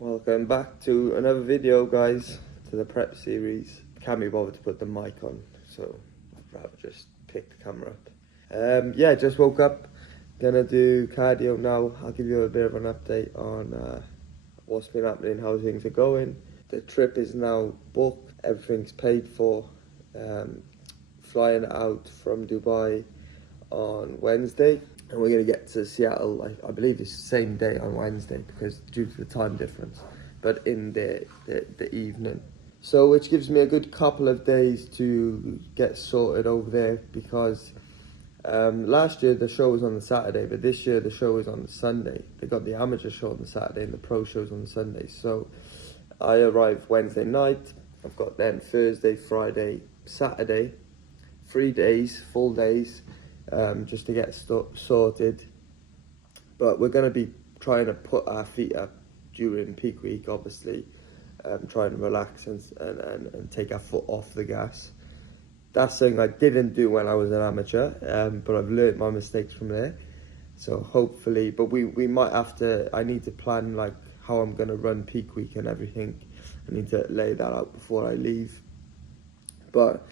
Welcome back to another video, guys, to the prep series. Can't be bothered to put the mic on, so I'd rather just pick the camera up. Yeah, just woke up, gonna do cardio now. I'll give you a bit of an update on what's been happening, how things are going. The trip is now booked, everything's paid for. Flying out from Dubai on Wednesday, and we're going to get to Seattle, I believe it's the same day on Wednesday, because due to the time difference, but in the evening. So which gives me a good couple of days to get sorted over there, because last year the show was on the Saturday, but this year the show is on the Sunday. They got the amateur show on the Saturday and the pro shows on the Sunday. So I arrive Wednesday night. I've got then Thursday, Friday, Saturday, 3 days, full days, just to get sorted. But we're going to be trying to put our feet up during peak week, obviously, trying to relax and take our foot off the gas. That's something I didn't do when I was an amateur, but I've learned my mistakes from there. So hopefully, but we might have to, I need to plan like how I'm going to run peak week and everything. I need to lay that out before I leave. But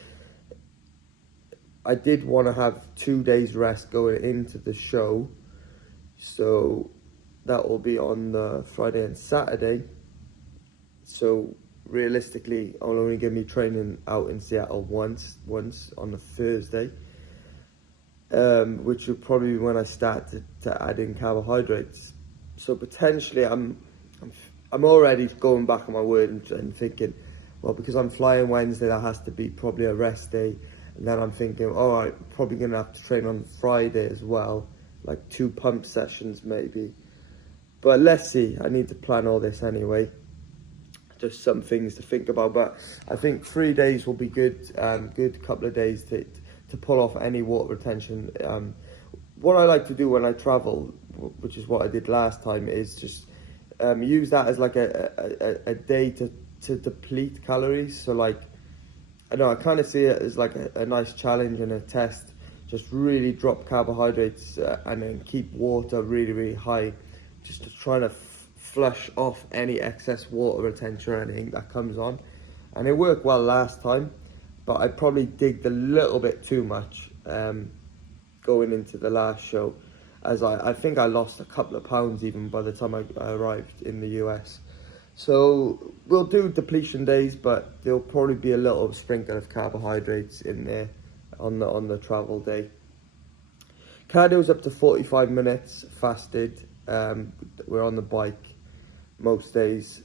I did want to have 2 days rest going into the show, so that will be on the Friday and Saturday. So realistically, I'll only give me training out in Seattle once on the Thursday, which will probably be when I start to add in carbohydrates. So potentially I'm already going back on my word and thinking, well, because I'm flying Wednesday, that has to be probably a rest day. And then I'm thinking, all right, probably going to have to train on Friday as well, like 2 pump sessions maybe. But let's see, I need to plan all this anyway. Just some things to think about, but I think 3 days will be good, good couple of days to pull off any water retention. What I like to do when I travel, which is what I did last time, is just use that as like a day to deplete calories. So like, I know I kind of see it as like a nice challenge and a test. Just really drop carbohydrates and then keep water really, really high, just to try to flush off any excess water retention or anything that comes on. And it worked well last time, but I probably digged a little bit too much going into the last show, as I think I lost a couple of pounds even by the time I arrived in the US. So we'll do depletion days, but there'll probably be a little sprinkle of carbohydrates in there on the travel day. Cardio's up to 45 minutes fasted. We're on the bike most days,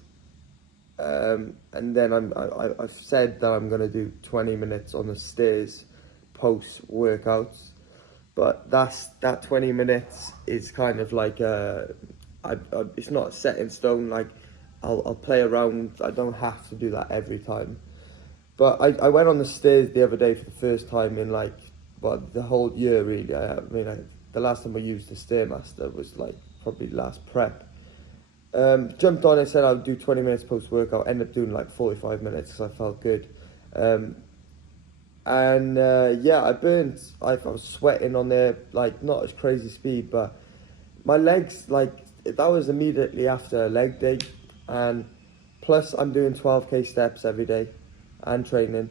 and then I've said that I'm going to do 20 minutes on the stairs post workouts, but that 20 minutes is kind of like it's not set in stone. Like I'll play around. I don't have to do that every time. But I went on the stairs the other day for the first time in like, well, the whole year really. I mean, the last time I used the Stairmaster was like probably last prep. Jumped on and said I would do 20 minutes post workout. Ended up doing like 45 minutes because I felt good. Yeah, I burned. I was sweating on there, like not as crazy speed, but my legs, like that was immediately after a leg day. And plus I'm doing 12k steps every day and training,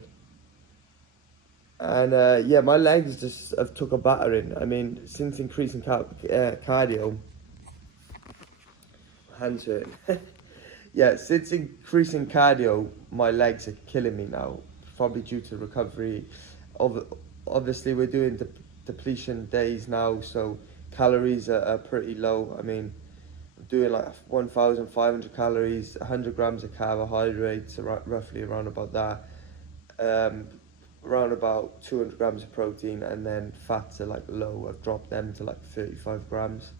and yeah, my legs just have took a battering. I mean, since increasing cardio, hands hurting. Yeah, since increasing cardio, my legs are killing me now, probably due to recovery. Obviously we're doing depletion days now, so calories are pretty low. I mean, doing like 1,500 calories, 100 grams of carbohydrates, roughly around about that, around about 200 grams of protein, and then fats are like low. I've dropped them to like 35 grams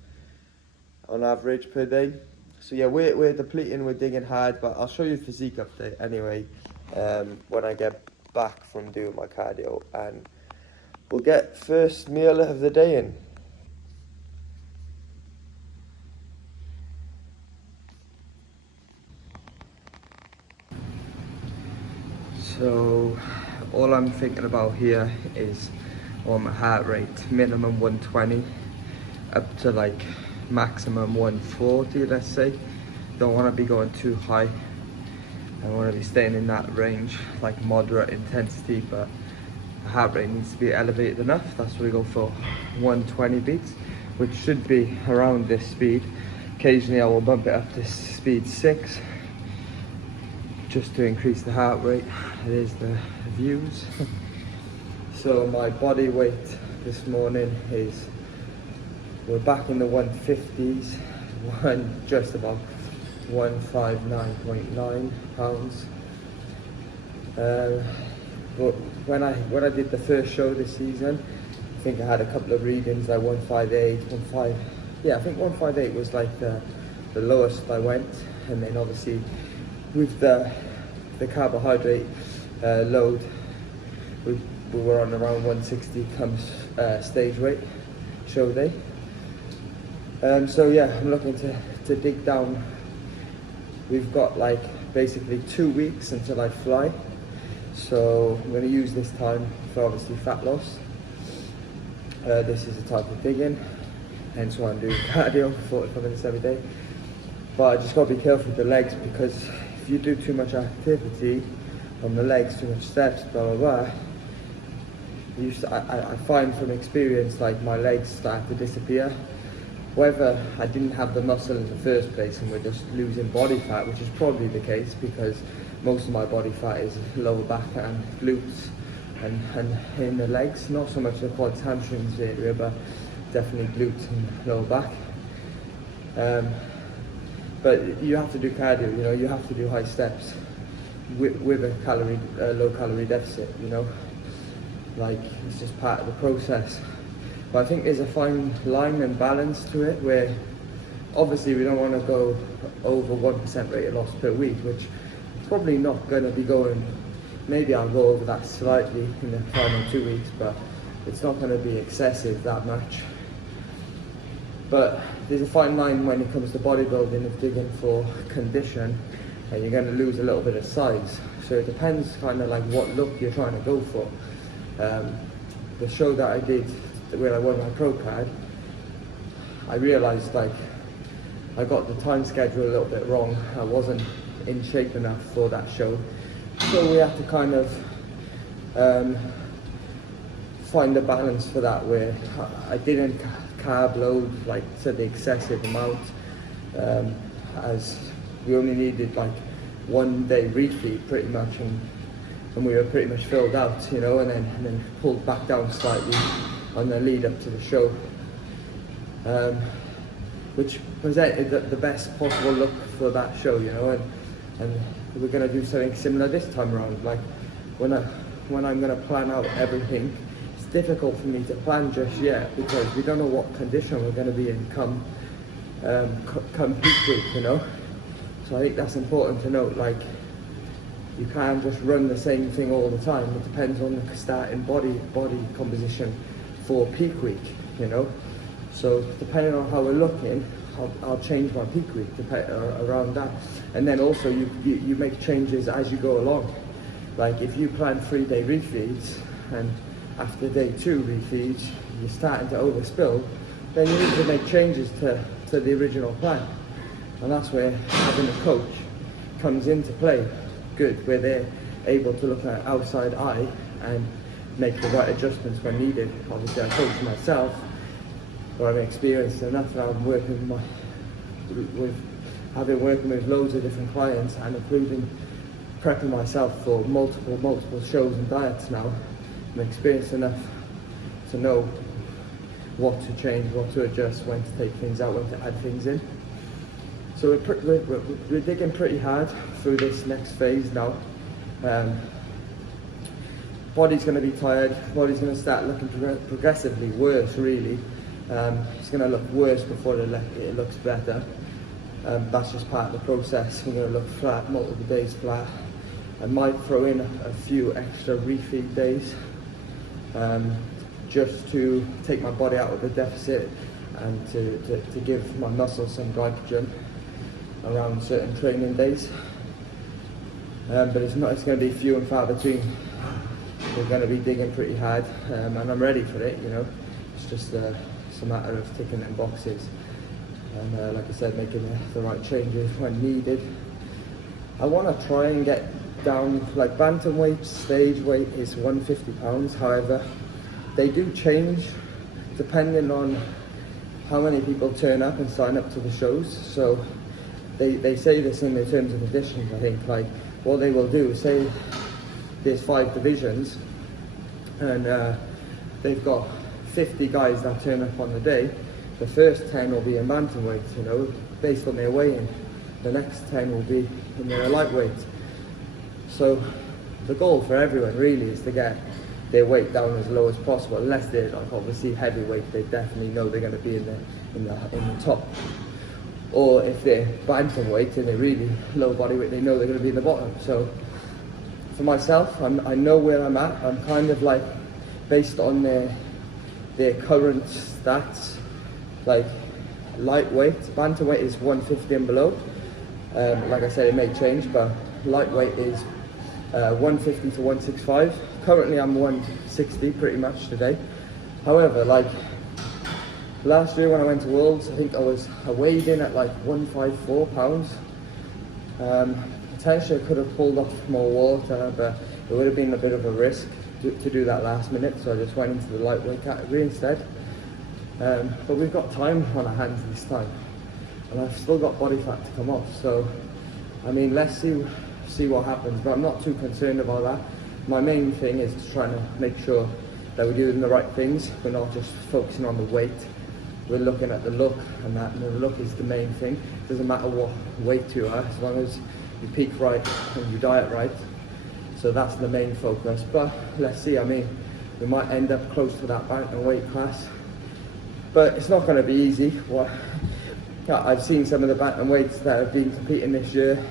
on average per day. So yeah, we're depleting, we're digging hard, but I'll show you the physique update anyway when I get back from doing my cardio, and we'll get first meal of the day in. So all I'm thinking about here is on my heart rate, minimum 120 up to like maximum 140, let's say. don't want to be going too high. I want to be staying in that range, like moderate intensity, but the heart rate needs to be elevated enough. That's why we go for 120 beats, which should be around this speed. Occasionally I will bump it up to speed 6, just to increase the heart rate. It is the views. So my body weight this morning is, we're back in the 150s, just about 159.9 pounds. But when I did the first show this season, I think I had a couple of readings like 158, I think 158 was like the lowest I went, and then obviously with the carbohydrate load, we were on around 160 comes stage weight, show day. So yeah, I'm looking to dig down. We've got like basically 2 weeks until I fly, so I'm going to use this time for obviously fat loss. This is a type of digging, hence why I'm doing cardio 45 minutes every day. But I just got to be careful with the legs, because if you do too much activity on the legs, too much steps, blah blah blah, I find from experience like my legs start to disappear. Whether I didn't have the muscle in the first place and we're just losing body fat, which is probably the case, because most of my body fat is lower back and glutes and in the legs, not so much the quads, hamstrings area, but definitely glutes and lower back. But you have to do cardio, you know, you have to do high steps with a low calorie deficit, you know, like it's just part of the process. But I think there's a fine line and balance to it, where obviously we don't want to go over 1% rate of loss per week, which probably not going to be going. Maybe I'll go over that slightly in the final 2 weeks, but it's not going to be excessive that much. But there's a fine line when it comes to bodybuilding of digging for condition, and you're going to lose a little bit of size. So it depends kind of like what look you're trying to go for. The show that I did where I won my pro card, I realised like I got the time schedule a little bit wrong. I wasn't in shape enough for that show, so we had to kind of find a balance for that, where I didn't carb load like to the excessive amount, as we only needed like 1 day refeed pretty much, and we were pretty much filled out, you know, and then pulled back down slightly on the lead up to the show, which presented the best possible look for that show, you know, and we're going to do something similar this time around. Like when I'm going to plan out everything, it's difficult for me to plan just yet, because we don't know what condition we're going to be in come peak week, you know. So I think that's important to note. Like, you can't just run the same thing all the time. It depends on the starting body composition for peak week, you know. So depending on how we're looking, I'll change my peak week around that. And then also you make changes as you go along. Like if you plan 3 day refeeds, and after day 2 refeeds you're starting to overspill, then you need to make changes to the original plan. And that's where having a coach comes into play good, where they're able to look at outside eye and make the right adjustments when needed. Obviously I coach myself, but I'm experienced enough that I'm working working with loads of different clients, and including prepping myself for multiple shows and diets now. I'm experienced enough to know what to change, what to adjust, when to take things out, when to add things in. So we're digging pretty hard through this next phase now. Body's going to be tired, body's going to start looking progressively worse, really. It's going to look worse before it looks better. That's just part of the process. We're going to look flat, multiple days flat. I might throw in a few extra refeed days, just to take my body out of the deficit and to give my muscles some glycogen around certain training days. But it's going to be few and far between. We're going to be digging pretty hard, and I'm ready for it, you know. It's just a matter of ticking them boxes. and like I said, making the right changes when needed. I want to try and get down, like bantamweight stage weight is 150 pounds. However, they do change depending on how many people turn up and sign up to the shows. So they say this in their terms and conditions. I think like what they will do is say there's 5 divisions and they've got 50 guys that turn up on the day. The first 10 will be in bantamweight, you know, based on their weigh-in. The next 10 will be in their lightweight. So the goal for everyone really is to get their weight down as low as possible, unless they're like obviously heavyweight. They definitely know they're going to be in the top. Or if they're bantamweight and they're really low body weight, they know they're going to be in the bottom. So for myself, I know where I'm at. I'm kind of like based on their current stats, like lightweight, bantamweight is 150 and below. Like I said, it may change, but lightweight is 150 to 165. Currently I'm 160 pretty much today. However, like last year when I went to Worlds, I think I weighed in at like 154 pounds. Potentially I could have pulled off more water, but it would have been a bit of a risk to do that last minute, so I just went into the lightweight category instead. But we've got time on our hands this time, and I've still got body fat to come off, so I mean, let's see what happens, but I'm not too concerned about that. My main thing is to try to make sure that we're doing the right things. We're not just focusing on the weight, we're looking at the look, and the look is the main thing. It doesn't matter what weight you are, as long as you peak right and you diet right. So that's the main focus, but let's see. I mean, we might end up close to that bantamweight class, but it's not going to be easy. I've seen some of the bantamweights that have been competing this year,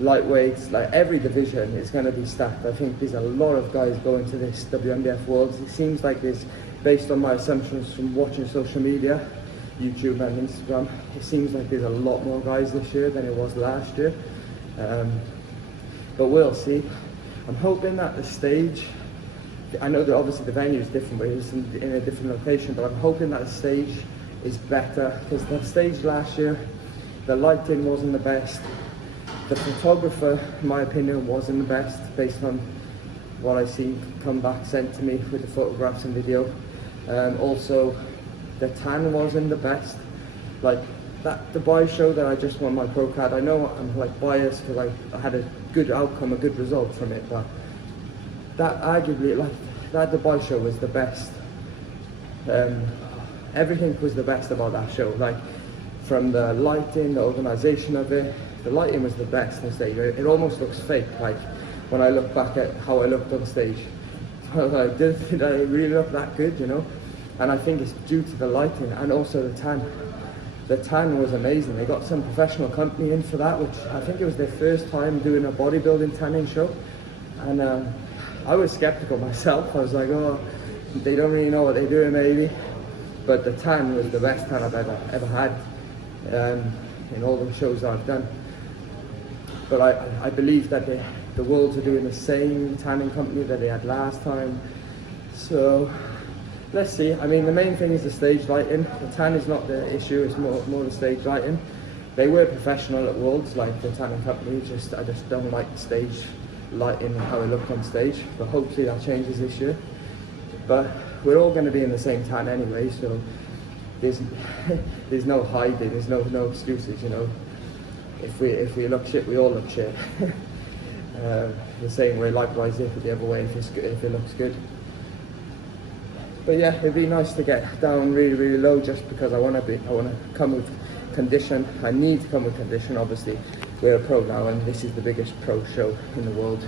lightweights, like every division is going to be stacked. I think there's a lot of guys going to this WNBF Worlds. It seems like there's, based on my assumptions from watching social media, YouTube and Instagram, it seems like there's a lot more guys this year than it was last year. But we'll see. I'm hoping that the stage, I know that obviously the venue is different, but it's in a different location, but I'm hoping that the stage is better, because the stage last year, the lighting wasn't the best. The photographer, in my opinion, wasn't the best, based on what I seen come back sent to me with the photographs and video. Also, the tan wasn't the best. Like that Dubai show that I just won my pro card, I know I'm like biased because I had a good outcome, a good result from it, but that arguably, like that Dubai show was the best. Everything was the best about that show, like from the lighting, the organisation of it. The lighting was the best on stage. It almost looks fake, like when I look back at how I looked on stage. I was like, did I really look that good, you know? And I think it's due to the lighting and also the tan. The tan was amazing. They got some professional company in for that, which I think it was their first time doing a bodybuilding tanning show. And I was skeptical myself. I was like, oh, they don't really know what they're doing maybe. But the tan was the best tan I've ever had in all the shows that I've done. But I believe that the Worlds are doing the same tanning company that they had last time. So let's see. I mean, the main thing is the stage lighting. The tan is not the issue, it's more the stage lighting. They were professional at Worlds, like the tanning company, I just don't like the stage lighting and how it looked on stage. But hopefully that changes this year. But we're all going to be in the same tan anyway, so there's no hiding, there's no excuses, you know. If we look shit, we all look shit. The same way, likewise, if the other way, if it looks good. But yeah, it'd be nice to get down really, really low, just because I want to come with condition. I need to come with condition. Obviously, we're a pro now, and this is the biggest pro show in the world.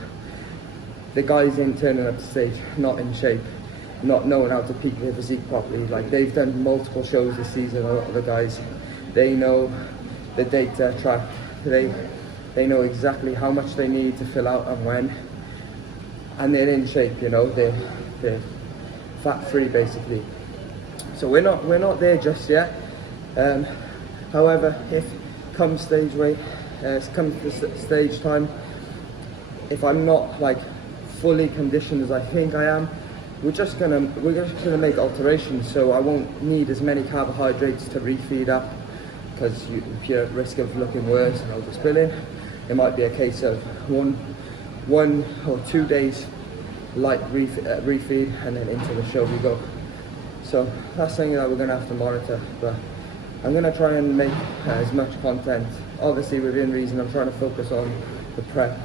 The guys in turning up the stage, not in shape, not knowing how to peak their physique properly. Like, they've done multiple shows this season. A lot of the guys, they know the data track. They know exactly how much they need to fill out and when, and they're in shape. You know, they're fat free basically. So we're not there just yet. However, if come stage weight, come stage time, if I'm not like fully conditioned as I think I am, we're just gonna make alterations. So I won't need as many carbohydrates to refeed up. because you're at risk of looking worse and overspilling. It might be a case of one or 2 days light refeed, and then into the show we go. So that's something that we're going to have to monitor, but I'm going to try and make as much content, obviously within reason. I'm trying to focus on the prep,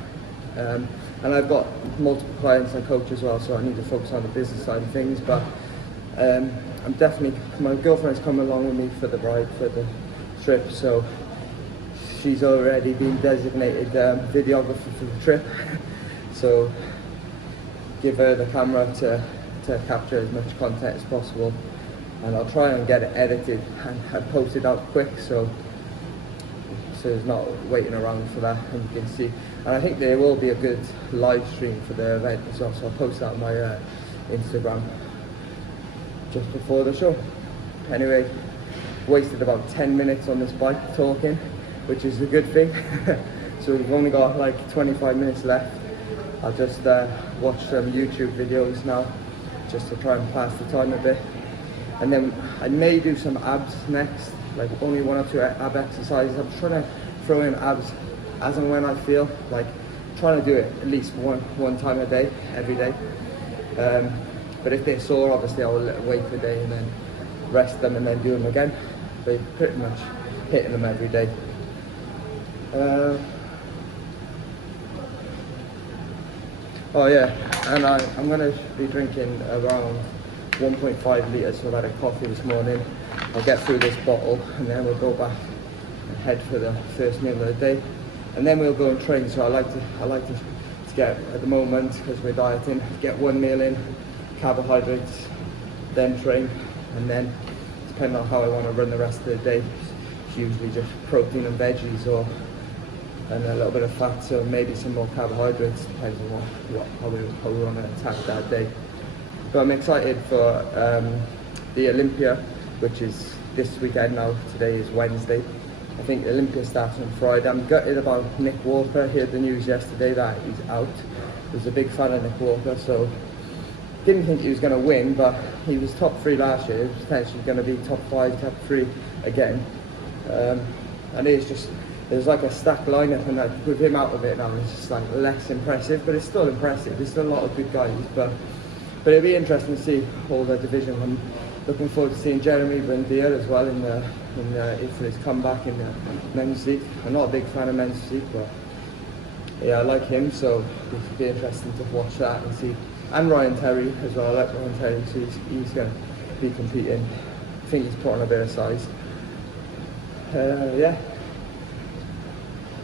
and I've got multiple clients I coach as well, so I need to focus on the business side of things. But I'm definitely, my girlfriend's coming along with me for the trip, so she's already been designated videographer for the trip. So give her the camera to capture as much content as possible, and I'll try and get it edited and posted out quick, so there's not waiting around for that. And you can see, and I think there will be a good live stream for the event as well, so I'll post that on my Instagram just before the show. Anyway, wasted about 10 minutes on this bike talking, which is a good thing. So we've only got like 25 minutes left. I'll just watch some YouTube videos now, just to try and pass the time a bit. And then I may do some abs next, like only 1 or 2 ab exercises. I'm trying to throw in abs as and when I feel, like trying to do it at least one time a day, every day. But if they're sore, obviously I will wait for a day and then rest them and then do them again. But pretty much hitting them every day. Oh yeah, and I'm going to be drinking around 1.5 litres, so I had a coffee this morning. I'll get through this bottle and then we'll go back and head for the first meal of the day. And then we'll go and train, so I like to get, at the moment, because we're dieting, get 1 meal in, carbohydrates, then train, and then depending on how I want to run the rest of the day, it's usually just protein and veggies, and a little bit of fat, so maybe some more carbohydrates, depends on how we want to attack that day. But I'm excited for the Olympia, which is this weekend now. Today is Wednesday. I think Olympia starts on Friday. I'm gutted about Nick Walker. I heard the news yesterday that he's out. I was a big fan of Nick Walker, so didn't think he was going to win, but he was top 3 last year. He was potentially going to be top 5, top 3 again. And it's just, there's like a stacked lineup, and with him out of it now, it's just like less impressive, but it's still impressive. There's still a lot of good guys, but it'll be interesting to see all the division. I'm looking forward to seeing Jeremy Brandier as well for his comeback in the men's league. I'm not a big fan of men's league, but yeah, I like him, so it'll be interesting to watch that and see. And Ryan Terry as well. I like Ryan Terry, so he's going to be competing. I think he's put on a bit of size. Yeah.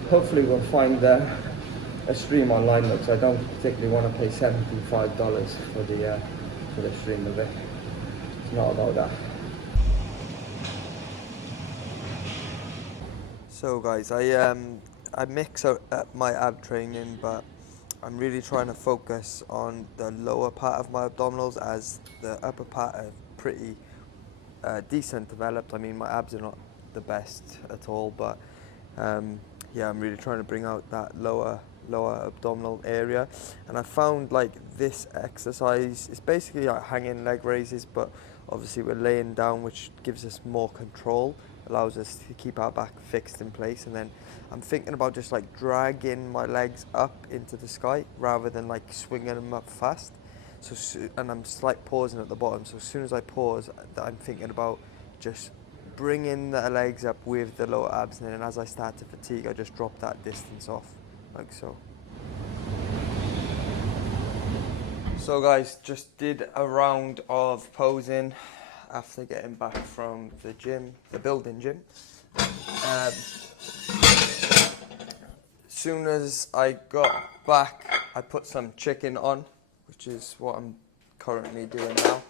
Hopefully we'll find a stream online, because I don't particularly want to pay $75 for the stream of it. It's not about that. So guys, I mix up my ab training, but I'm really trying to focus on the lower part of my abdominals, as the upper part are pretty decent developed. I mean, my abs are not the best at all, but yeah, I'm really trying to bring out that lower abdominal area. And I found like this exercise, it's basically like hanging leg raises, but obviously we're laying down, which gives us more control, allows us to keep our back fixed in place. And then I'm thinking about just like dragging my legs up into the sky rather than like swinging them up fast. And I'm slight pausing at the bottom, so as soon as I pause, I'm thinking about just bringing the legs up with the lower abs, and then as I start to fatigue, I just drop that distance off, like so. So guys, just did a round of posing after getting back from the gym, the building gym. As soon as I got back, I put some chicken on, which is what I'm currently doing now.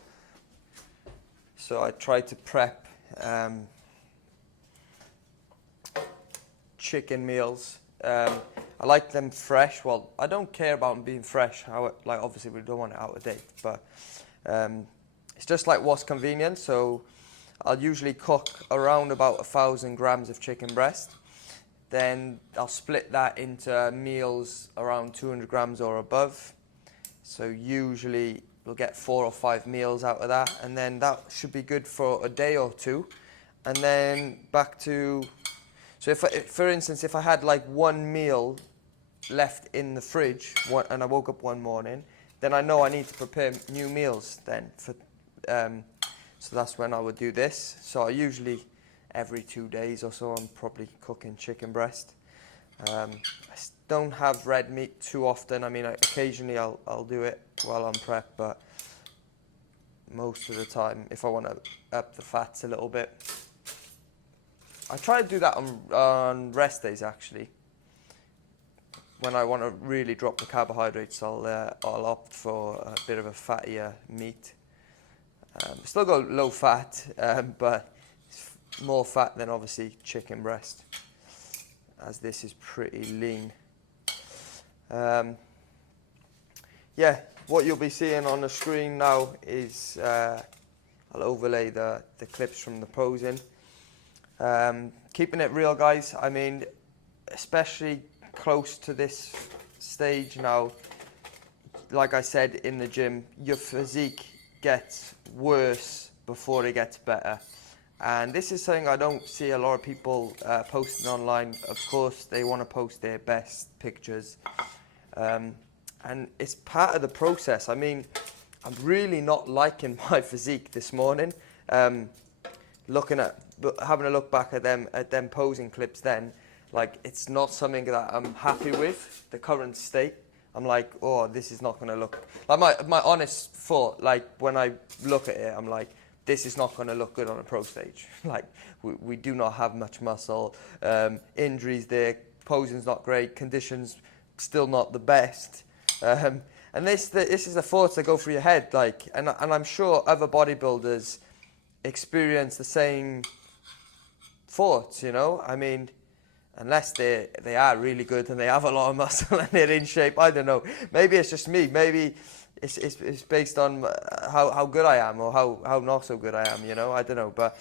So I tried to prep chicken meals. I like them fresh. Well, I don't care about them being fresh. Like obviously we don't want it out of date, but it's just like what's convenient. So I'll usually cook around about 1,000 grams of chicken breast. Then I'll split that into meals around 200 grams or above. So usually we'll get 4 or 5 meals out of that, and then that should be good for a day or two. and then back to, so if for instance, if I had like one meal left in the fridge and I woke up one morning, then I know I need to prepare new meals then for, so that's when I would do this. So I usually, every 2 days or so, I'm probably cooking chicken breast. I don't have red meat too often. I mean, occasionally I'll do it while I'm prep, but most of the time, if I want to up the fats a little bit, I try to do that on rest days actually. When I want to really drop the carbohydrates, I'll opt for a bit of a fattier meat. Still go low fat, but it's more fat than obviously chicken breast, as this is pretty lean. Yeah, what you'll be seeing on the screen now is, I'll overlay the clips from the posing. Keeping it real, guys. I mean, especially close to this stage now, like I said in the gym, your physique gets worse before it gets better. And this is something I don't see a lot of people posting online. Of course, they want to post their best pictures. And it's part of the process. I mean, I'm really not liking my physique this morning. Having a look back at them posing clips then, like, it's not something that I'm happy with, the current state. I'm like, oh, this is not going to look... Like, my honest thought, like, when I look at it, I'm like, this is not going to look good on a pro stage. Like, we do not have much muscle, injuries there, posing's not great, conditions still not the best. And this is the thoughts that go through your head, like, and I'm sure other bodybuilders experience the same thoughts, you know? I mean, unless they are really good and they have a lot of muscle and they're in shape, I don't know. Maybe it's just me. Maybe it's based on how good I am or how not so good I am, you know? I don't know. But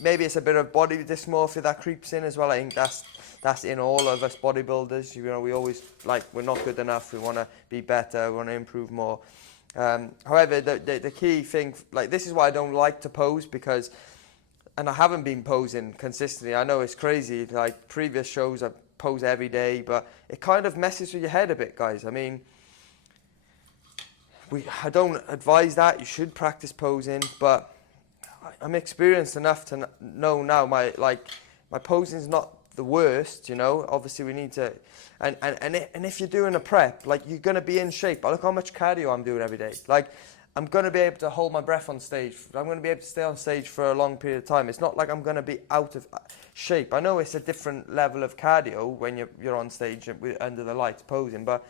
maybe it's a bit of body dysmorphia that creeps in as well. I think that's in all of us bodybuilders. You know, we always, like, we're not good enough. We want to be better. We want to improve more. However, the key thing, like, this is why I don't like to pose, because... And I haven't been posing consistently. I know it's crazy. Like, previous shows, I pose every day, but it kind of messes with your head a bit, guys. I mean, I don't advise that. You should practice posing, but I'm experienced enough to know now my posing is not the worst. You know, obviously we need to, and if you're doing a prep, like, you're gonna be in shape. Look how much cardio I'm doing every day. Like, I'm going to be able to hold my breath on stage. I'm going to be able to stay on stage for a long period of time. It's not like I'm going to be out of shape. I know it's a different level of cardio when you're on stage under the lights posing, but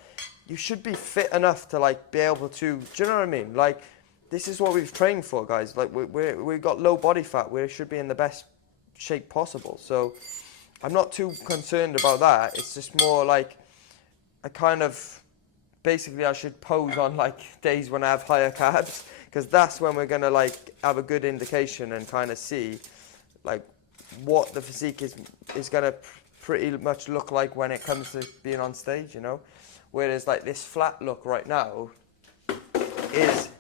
you should be fit enough to, like, be able to, do you know what I mean? Like, this is what we've trained for, guys. Like, we've got low body fat. We should be in the best shape possible. So I'm not too concerned about that. It's just more like I kind of... Basically, I should pose on, like, days when I have higher carbs, because that's when we're going to, like, have a good indication and kind of see, like, what the physique is going to pretty much look like when it comes to being on stage, you know? Whereas, like, this flat look right now is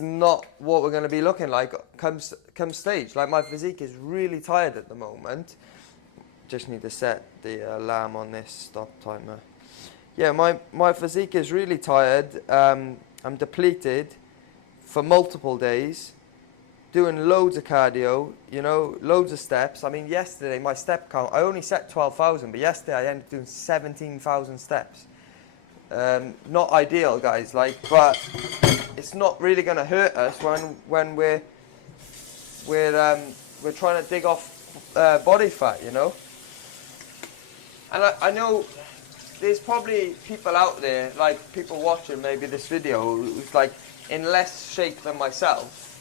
not what we're going to be looking like come stage. Like, my physique is really tired at the moment. Just need to set the alarm on this stop timer. Yeah, my physique is really tired. I'm depleted for multiple days, doing loads of cardio, you know, loads of steps. I mean, yesterday, my step count, I only set 12,000, but yesterday I ended up doing 17,000 steps. Not ideal, guys, like, but it's not really going to hurt us when we're trying to dig off body fat, you know. And I know... There's probably people out there, like people watching maybe this video, who's like in less shape than myself,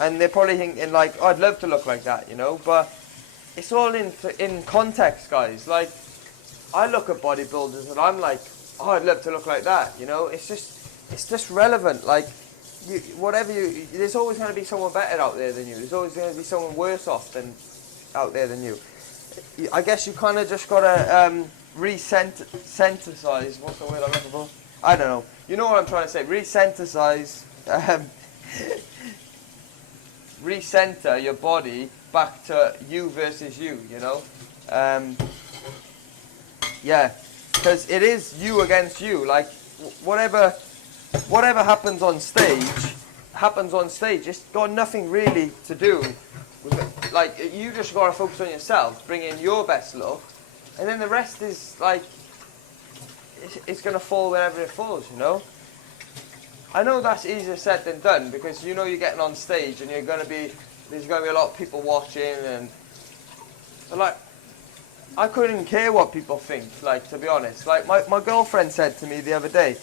and they're probably thinking like, oh, I'd love to look like that, you know. But it's all in context, guys. Like, I look at bodybuilders and I'm like, oh, I'd love to look like that, you know. It's just relevant. Like, there's always going to be someone better out there than you. There's always going to be someone worse off out there than you. I guess you kind of just gotta resynthesize. What's the word I'm looking for? I don't know. You know what I'm trying to say. Resynthesize recenter your body back to you versus you, you know? Yeah, because it is you against you. Like, whatever happens on stage, It's got nothing really to do with it. Like, you just got to focus on yourself, bring in your best look, and then the rest is, like, it's going to fall wherever it falls, you know? I know that's easier said than done, because you know you're getting on stage and there's going to be a lot of people watching, and but like, I couldn't care what people think, like, to be honest. Like, my girlfriend said to me the other day,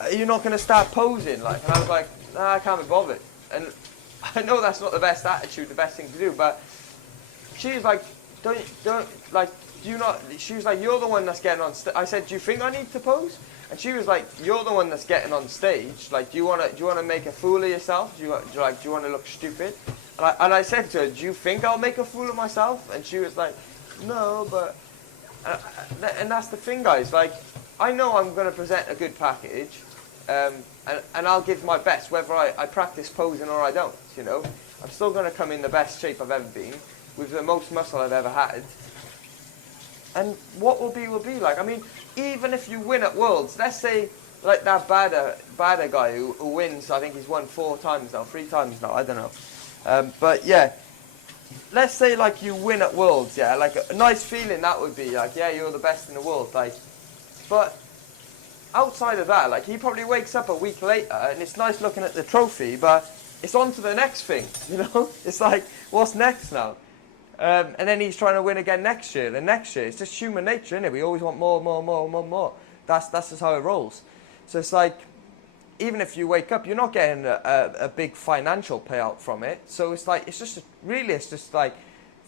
"Are you not going to start posing?" Like, and I was like, "Nah, I can't be bothered." And I know that's not the best attitude, the best thing to do, but she was like, don't, like, do you not, she was like, "You're the one that's getting on stage." I said, "Do you think I need to pose?" And she was like, "You're the one that's getting on stage. Like, do you want to make a fool of yourself? Do you want to look stupid?" And I said to her, "Do you think I'll make a fool of myself?" And she was like, "No, but..." And that's the thing, guys. Like, I know I'm going to present a good package, and I'll give my best, whether I practice posing or I don't, you know. I'm still going to come in the best shape I've ever been, with the most muscle I've ever had. And what will be, will be. Like, I mean, even if you win at Worlds, let's say, like that Bader guy who wins, I think he's won 3 times now, I don't know. But yeah, let's say, like, you win at Worlds, yeah, like a nice feeling that would be, like, yeah, you're the best in the world, like, but outside of that, like, he probably wakes up a week later and it's nice looking at the trophy, but it's on to the next thing, you know? It's like, what's next now? And then he's trying to win again next year, and next year. It's just human nature, isn't it? We always want more. That's just how it rolls. So it's like, even if you wake up, you're not getting a big financial payout from it. So it's like, it's just like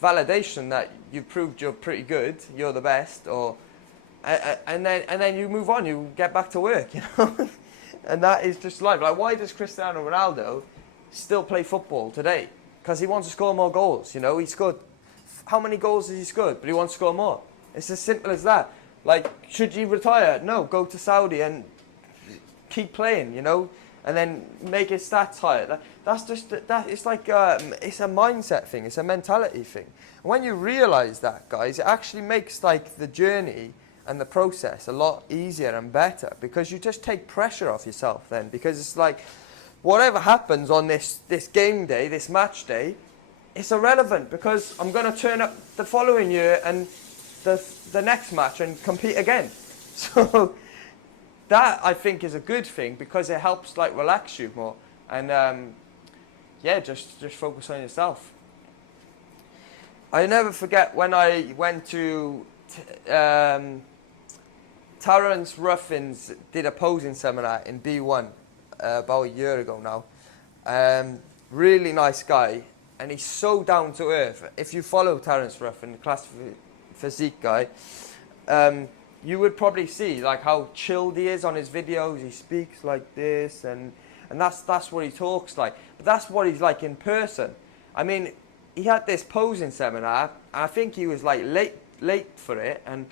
validation that you've proved you're pretty good, you're the best, or and then you move on, you get back to work, you know. And that is just life. Like, why does Cristiano Ronaldo still play football today? Because he wants to score more goals, you know. He scored, how many goals has he scored? But he wants to score more. It's as simple as that. Like, should you retire? No, go to Saudi and keep playing, you know, and then make his stats higher. That's just that. It's like it's a mindset thing. It's a mentality thing. And when you realise that, guys, it actually makes, like, the journey and the process a lot easier and better, because you just take pressure off yourself then. Because it's like, whatever happens on this game day, this match day, it's irrelevant, because I'm going to turn up the following year and the next match and compete again. So that, I think, is a good thing, because it helps, like, relax you more, and yeah, just focus on yourself. I never forget when I went to Terence Ruffins did a posing seminar in B1 about a year ago now. Really nice guy, and he's so down to earth. If you follow Terence Ruffin, class physique guy, you would probably see, like, how chilled he is on his videos. He speaks like this, and that's what he talks like. But that's what he's like in person. I mean, he had this posing seminar, and I think he was, like, late for it, and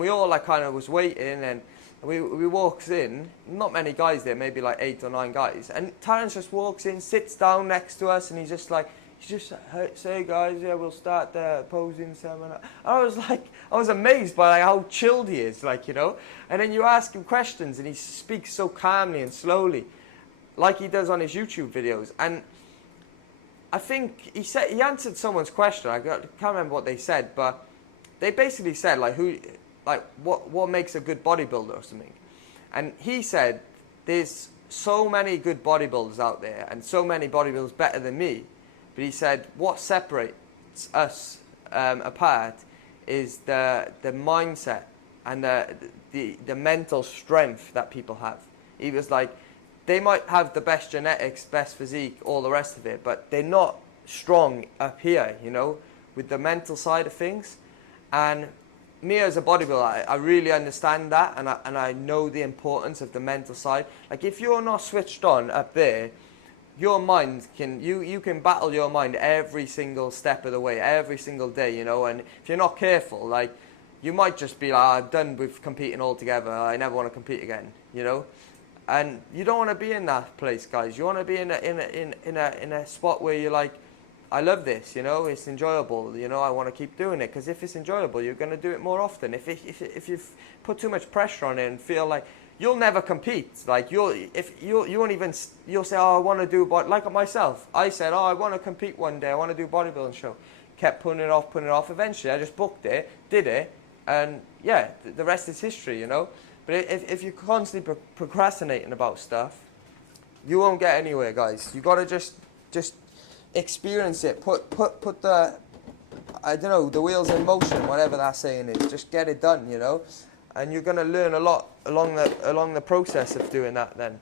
we all, like, kind of was waiting, and we walks in, not many guys there, maybe like 8 or 9 guys, and Terence just walks in, sits down next to us, and he's just like, "Say guys, yeah, we'll start the posing seminar." And I was amazed by, like, how chilled he is, like, you know. And then you ask him questions, and he speaks so calmly and slowly, like he does on his YouTube videos. And I think he answered someone's question. I can't remember what they said, but they basically said, like, what makes a good bodybuilder or something. And he said, there's so many good bodybuilders out there, and so many bodybuilders better than me. But he said, what separates us apart is the mindset and the mental strength that people have. He was like, they might have the best genetics, best physique, all the rest of it, but they're not strong up here, you know, with the mental side of things. And me as a bodybuilder, I really understand that, and I know the importance of the mental side. Like, if you're not switched on up there, your mind you can battle your mind every single step of the way, every single day, you know. And if you're not careful, like, you might just be like, "I'm done with competing altogether. I never want to compete again," you know. And you don't want to be in that place, guys. You want to be in a spot where you're like, I love this, you know, it's enjoyable, you know, I want to keep doing it. Because if it's enjoyable, you're going to do it more often. If you put too much pressure on it and feel like, you'll never compete. Like, you won't even, you'll say, oh, I want to do, like myself. I said, oh, I want to compete one day, I want to do a bodybuilding show. Kept putting it off. Eventually, I just booked it, did it, and yeah, the rest is history, you know. But if you're constantly procrastinating about stuff, you won't get anywhere, guys. You got to just experience it. Put the, I don't know, the wheels in motion, whatever that saying is. Just get it done, you know. And you're gonna learn a lot along the process of doing that. Then.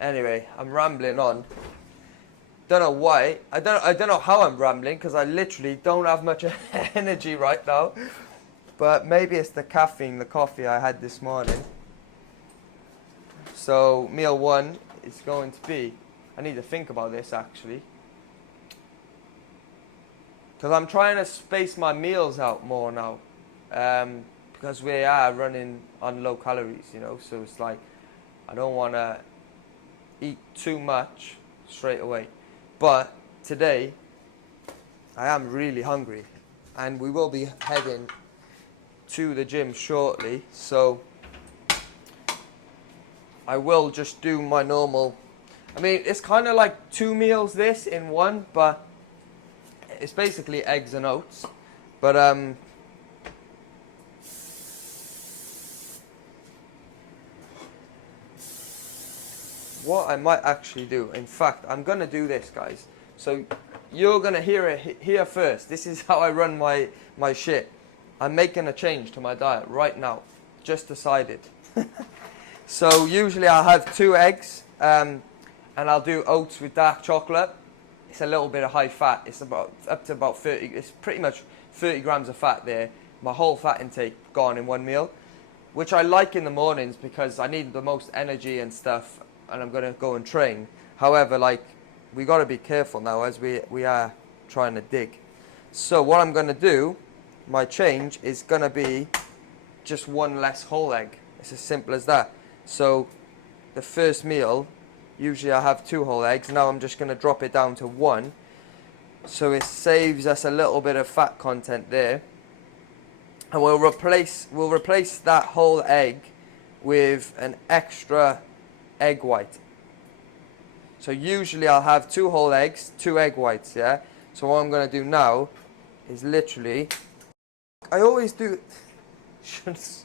Anyway, I'm rambling on. Don't know why. I don't know how I'm rambling, because I literally don't have much energy right now. But maybe it's the caffeine, the coffee I had this morning. So meal 1 is going to be, I need to think about this actually, because I'm trying to space my meals out more now, because we are running on low calories, you know, so it's like I don't want to eat too much straight away. But today I am really hungry, and we will be heading to the gym shortly, so I will just do my normal. I mean, it's kind of like 2 meals this in one, but it's basically eggs and oats. But what I might actually do, in fact, I'm gonna do this, guys. So you're gonna hear it here first. This is how I run my shit. I'm making a change to my diet right now. Just decided. So usually I'll have 2 eggs, and I'll do oats with dark chocolate. It's a little bit of high fat. It's about up to about 30. It's pretty much 30 grams of fat there. My whole fat intake gone in one meal, which I like in the mornings because I need the most energy and stuff, and I'm gonna go and train. However, like, we got to be careful now as we are trying to dig. So what I'm gonna do, my change is gonna be just 1 less whole egg. It's as simple as that. So the first meal, usually I have 2 whole eggs. Now I'm just going to drop it down to 1. So it saves us a little bit of fat content there. And we'll replace that whole egg with an extra egg white. So usually I'll have 2 whole eggs, 2 egg whites, yeah? So what I'm going to do now is literally, I always do, shouldn't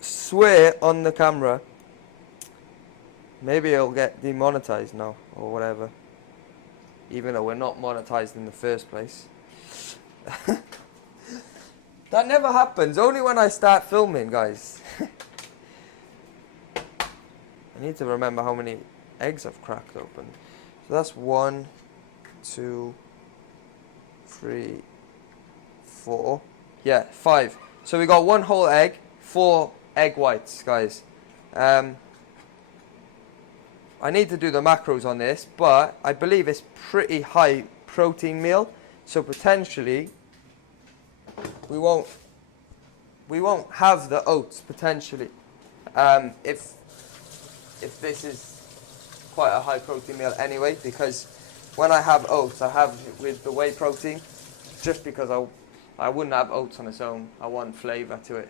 swear on the camera. Maybe it'll get demonetized now or whatever, even though we're not monetized in the first place. That never happens, only when I start filming, guys. I need to remember how many eggs I've cracked open. So that's 1, 2, 3, 4. Yeah, 5. So we got 1 whole egg, 4 egg whites, guys. I need to do the macros on this, but I believe it's pretty high protein meal, so potentially we won't have the oats potentially, if this is quite a high protein meal anyway, because when I have oats, I have it with the whey protein, just because I wouldn't have oats on its own. I want flavour to it.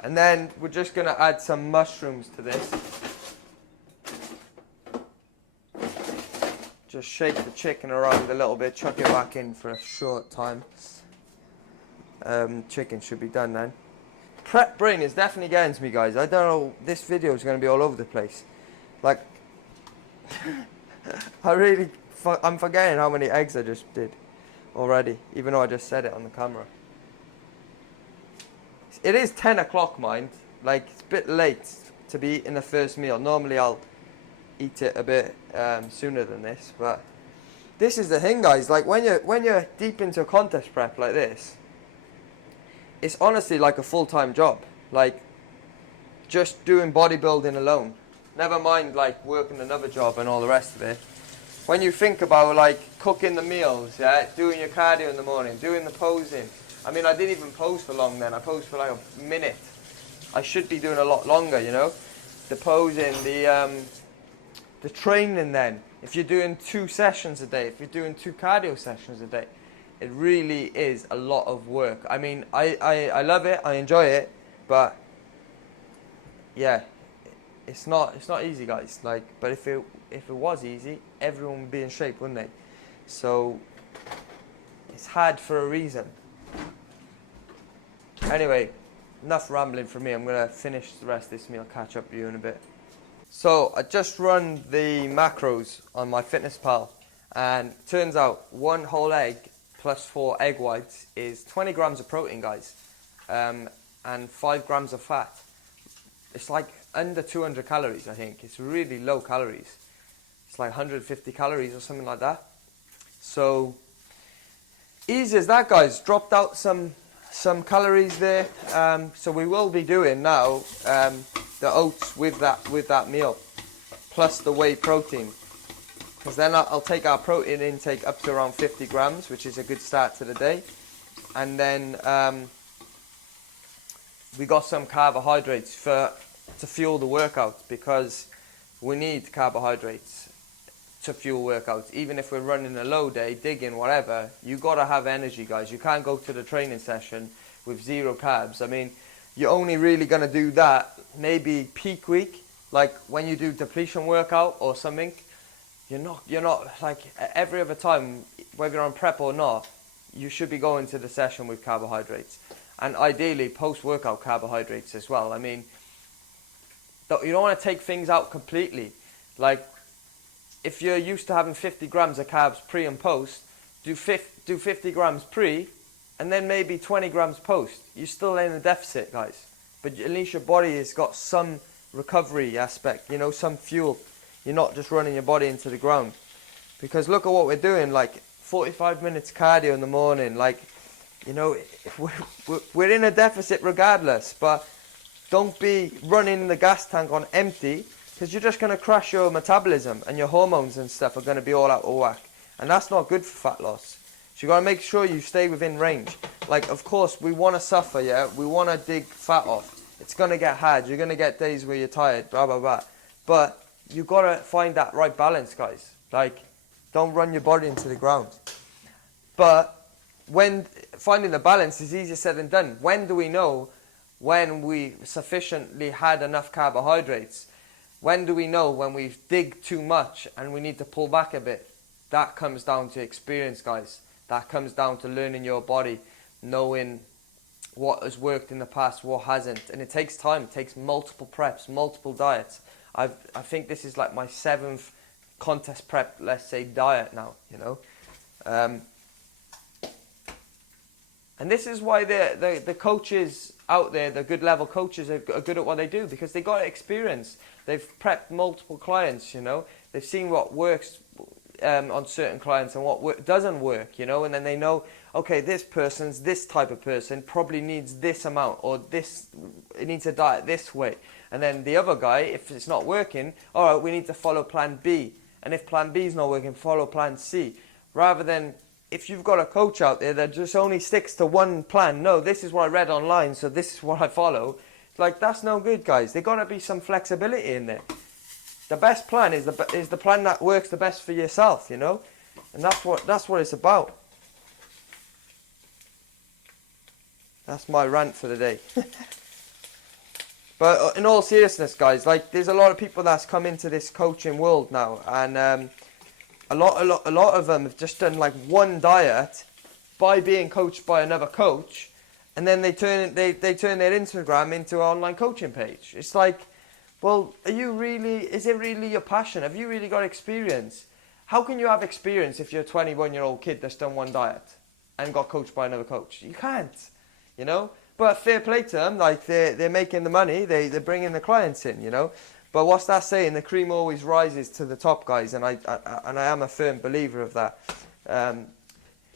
And then we're just going to add some mushrooms to this. Just shake the chicken around a little bit, chuck it back in for a short time. Chicken should be done then. Prep brain is definitely getting to me, guys. I don't know, this video is going to be all over the place. Like, I'm forgetting how many eggs I just did already, even though I just said it on the camera. It is 10 o'clock, mind. Like, it's a bit late to be eating the first meal. Normally I'll eat it a bit sooner than this, but this is the thing, guys. Like, when you're deep into contest prep like this, it's honestly like a full-time job. Like, just doing bodybuilding alone. Never mind, like, working another job and all the rest of it. When you think about, like, cooking the meals, yeah, doing your cardio in the morning, doing the posing. I mean, I didn't even pose for long then. I posed for like a minute. I should be doing a lot longer, you know. The posing, the training then. If you're doing 2 sessions a day, if you're doing 2 cardio sessions a day, it really is a lot of work. I mean, I love it, I enjoy it, but yeah, it's not easy, guys. Like, but if it was easy, everyone would be in shape, wouldn't they? So it's hard for a reason. Anyway, enough rambling from me. I'm gonna finish the rest of this meal, catch up with you in a bit. So I just run the macros on my Fitness Pal, and turns out 1 whole egg plus 4 egg whites is 20 grams of protein, guys, and 5 grams of fat. It's like under 200 calories, I think. It's really low calories. It's like 150 calories or something like that. So easy as that, guys. Dropped out some calories there. So we will be doing now the oats with that meal, plus the whey protein. Because then I'll take our protein intake up to around 50 grams, which is a good start to the day. And then we got some carbohydrates to fuel the workout, because we need carbohydrates to fuel workouts. Even if we're running a low day, digging, whatever, you got to have energy, guys. You can't go to the training session with 0 carbs. I mean, you're only really going to do that maybe peak week, like when you do depletion workout or something. You're not like every other time, whether you're on prep or not, you should be going to the session with carbohydrates, and ideally post-workout carbohydrates as well. I mean, you don't want to take things out completely. Like, if you're used to having 50 grams of carbs pre and post, do 50 grams pre, and then maybe 20 grams post. You're still in a deficit, guys, but at least your body has got some recovery aspect, you know, some fuel. You're not just running your body into the ground. Because look at what we're doing, like 45 minutes cardio in the morning. Like, you know, we're in a deficit regardless, but don't be running the gas tank on empty, because you're just going to crash your metabolism, and your hormones and stuff are going to be all out of whack. And that's not good for fat loss. So you got to make sure you stay within range. Like, of course, we want to suffer, yeah? We want to dig fat off. It's going to get hard. You're going to get days where you're tired, blah, blah, blah. But you got to find that right balance, guys. Like, don't run your body into the ground. But when finding the balance is easier said than done. When do we know when we sufficiently had enough carbohydrates? When do we know when we've digged too much and we need to pull back a bit? That comes down to experience, guys. That comes down to learning your body, knowing what has worked in the past, what hasn't. And it takes time. It takes multiple preps, multiple diets. I think this is like my 7th contest prep, let's say, diet now, you know. And this is why the coaches out there, the good level coaches, are good at what they do, because they got experience. They've prepped multiple clients, you know. They've seen what works on certain clients and what doesn't work, you know. And then they know, okay, this type of person probably needs this amount, or it needs a diet this way. And then the other guy, if it's not working, all right, we need to follow plan B. And if plan B is not working, follow plan C. Rather than, if you've got a coach out there that just only sticks to one plan, no, this is what I read online, so this is what I follow. Like, that's no good, guys. There's got to be some flexibility in there. The best plan is the plan that works the best for yourself, you know? And that's what it's about. That's my rant for the day. But in all seriousness, guys, like, there's a lot of people that's come into this coaching world now, and a lot of them have just done like one diet by being coached by another coach, and then they turn their Instagram into an online coaching page. It's like, well, is it really your passion? Have you really got experience? How can you have experience if you're a 21-year-old kid that's done one diet and got coached by another coach? You can't, you know? But fair play to them, like, they're making the money, they're bringing the clients in, you know. But what's that saying? The cream always rises to the top, guys, and I am a firm believer of that.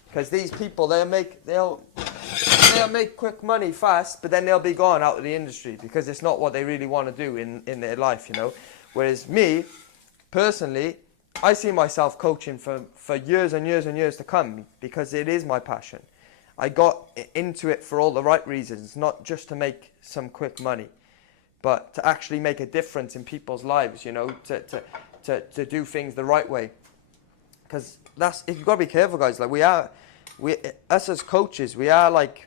Because these people, they'll make quick money fast, but then they'll be gone out of the industry because it's not what they really want to do in their life, you know. Whereas me, personally, I see myself coaching for years and years and years to come, because it is my passion. I got into it for all the right reasons, not just to make some quick money. but to actually make a difference in people's lives, you know, to do things the right way. Because you've got to be careful, guys. Like us as coaches, we are like,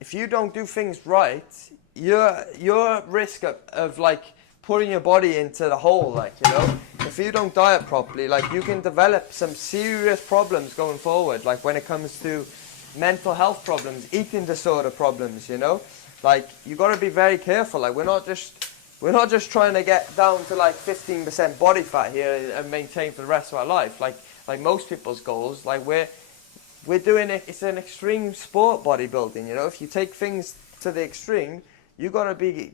if you don't do things right, you're at risk of like putting your body into the hole, like, you know. If you don't diet properly, like, you can develop some serious problems going forward, like when it comes to mental health problems, eating disorder problems, you know. Like, you got to be very careful. Like, we're not just trying to get down to like 15% body fat here and maintain for the rest of our life, like most people's goals. Like, we're doing it. It's an extreme sport, bodybuilding, you know. If you take things to the extreme, you got to be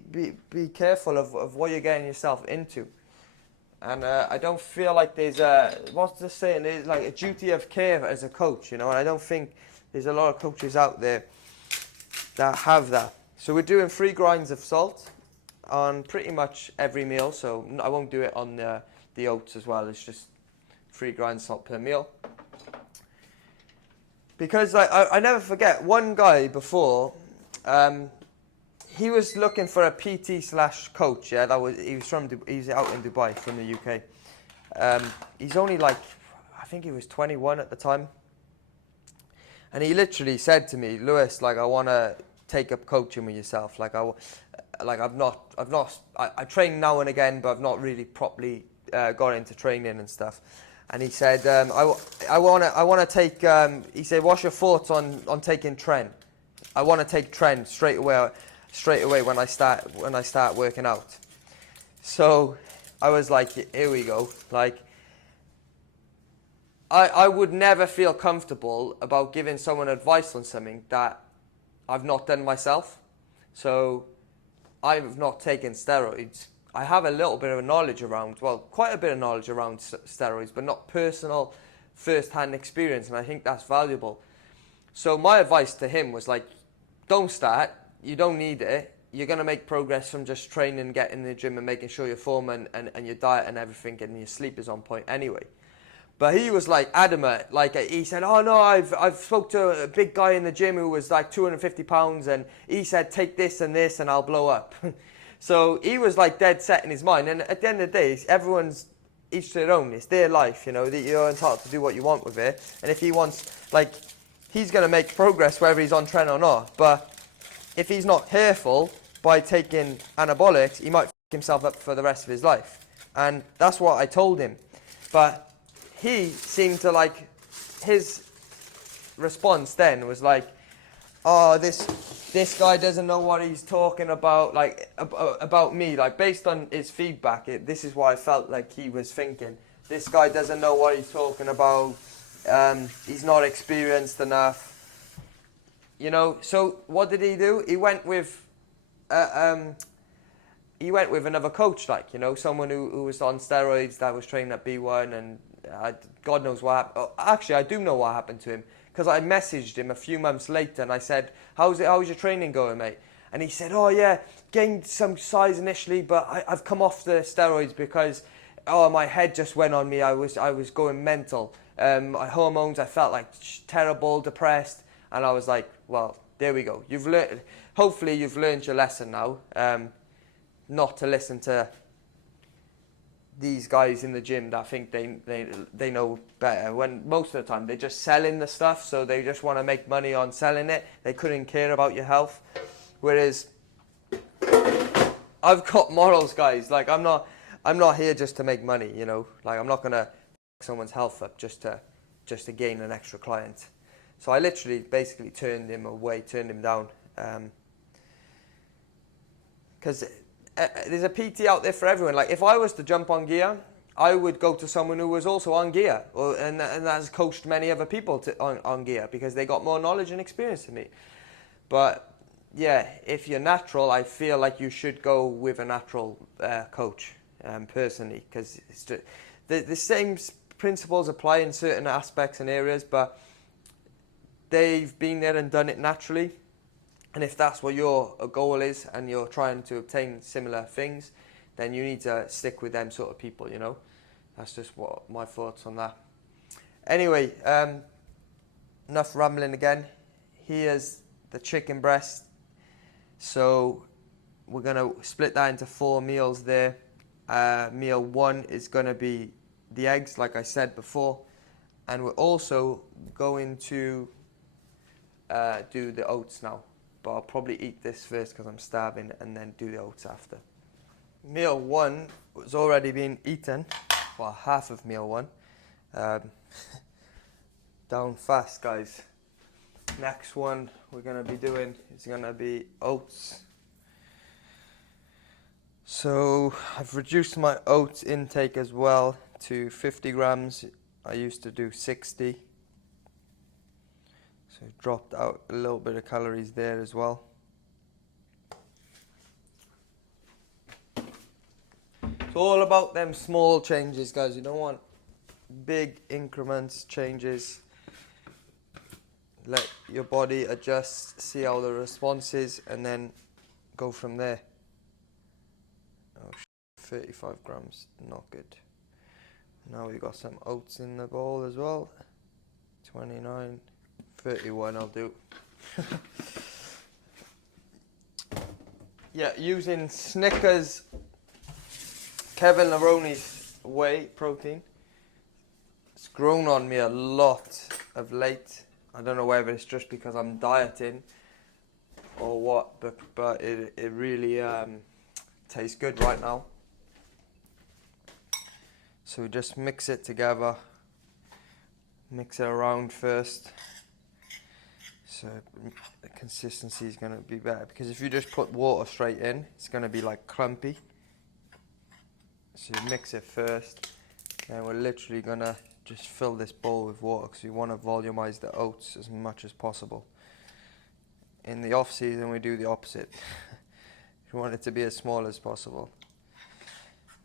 careful of what you're getting yourself into. And I don't feel like there's what's the saying? There's like a duty of care as a coach, you know. And I don't think there's a lot of coaches out there that have that. So we're doing 3 grinds of salt on pretty much every meal. So I won't do it on the oats as well. It's just 3 grinds of salt per meal. Because I never forget, one guy before, he was looking for a PT/coach. Yeah, he's out in Dubai from the UK. He's only like, I think he was 21 at the time. And he literally said to me, Lewis, like, I want to take up coaching with yourself. Like, I train now and again, but I've not really properly got into training and stuff. And he said, I want to take. He said, what's your thoughts on taking Tren? I want to take Tren straight away when I start working out. So I was like, here we go. Like, I would never feel comfortable about giving someone advice on something that I've not done myself. So I've not taken steroids. I have a little bit of knowledge around, well, quite a bit of knowledge around steroids, but not personal, first-hand experience, and I think that's valuable. So my advice to him was like, don't start. You don't need it. You're going to make progress from just training, getting in the gym and making sure your form and your diet and everything and your sleep is on point anyway. But he was like adamant. Like, he said, oh no, I've spoke to a big guy in the gym who was like 250 pounds and he said, take this and this and I'll blow up. So he was like dead set in his mind. And at the end of the day, everyone's each to their own. It's their life, you know, that you're entitled to do what you want with it. And if he wants, like, he's going to make progress whether he's on Tren or not. But if he's not careful by taking anabolics, he might f*** himself up for the rest of his life. And that's what I told him. But he seemed to, like, his response then was like, oh, this guy doesn't know what he's talking about, like, about me. Like, based on his feedback, this is what I felt like he was thinking. This guy doesn't know what he's talking about. He's not experienced enough. You know, so what did he do? He went with another coach, like, you know, someone who was on steroids that was training at B1, and God knows what happened. Oh, actually, I do know what happened to him, because I messaged him a few months later and I said, how's your training going, mate? And he said, oh yeah, gained some size initially, but I've come off the steroids because, my head just went on me. I was going mental. My hormones, I felt like terrible, depressed. And I was like, well, there we go. Hopefully you've learned your lesson now, not to listen to these guys in the gym that think they know better, when most of the time they're just selling the stuff, so they just want to make money on selling it. They couldn't care about your health. Whereas I've got morals, guys. Like, I'm not here just to make money, you know. Like, I'm not gonna f*** someone's health up just to gain an extra client. So I literally basically turned him away, turned him down, because there's a PT out there for everyone. Like, if I was to jump on gear, I would go to someone who was also on gear, and has coached many other people on gear, because they got more knowledge and experience than me. But yeah, if you're natural, I feel like you should go with a natural coach, personally, because the same principles apply in certain aspects and areas, but they've been there and done it naturally. And if that's what your goal is and you're trying to obtain similar things, then you need to stick with them sort of people, you know. That's just what my thoughts on that. Anyway, enough rambling again. Here's the chicken breast. So we're going to split that into 4 meals there. Meal 1 is going to be the eggs, like I said before. And we're also going to do the oats now. But I'll probably eat this first because I'm starving, and then do the oats after. Meal 1 was already being eaten. Well, half of meal 1. Down fast, guys. Next one we're going to be doing is going to be oats. So I've reduced my oats intake as well to 50 grams. I used to do 60. So dropped out a little bit of calories there as well. It's all about them small changes, guys. You don't want big increments, changes. Let your body adjust, see how the response is, and then go from there. Oh, 35 grams, not good. Now we've got some oats in the bowl as well. 29, 31 I'll do. Yeah, using Snickers Kevin Laroni's whey protein. It's grown on me a lot of late. I don't know whether it's just because I'm dieting or what, but it really tastes good right now. So we just mix it together, mix it around first, so the consistency is going to be better, because if you just put water straight in, it's going to be like clumpy. So you mix it first, and we're literally going to just fill this bowl with water, because we want to volumize the oats as much as possible. In the off season we do the opposite. We want it to be as small as possible.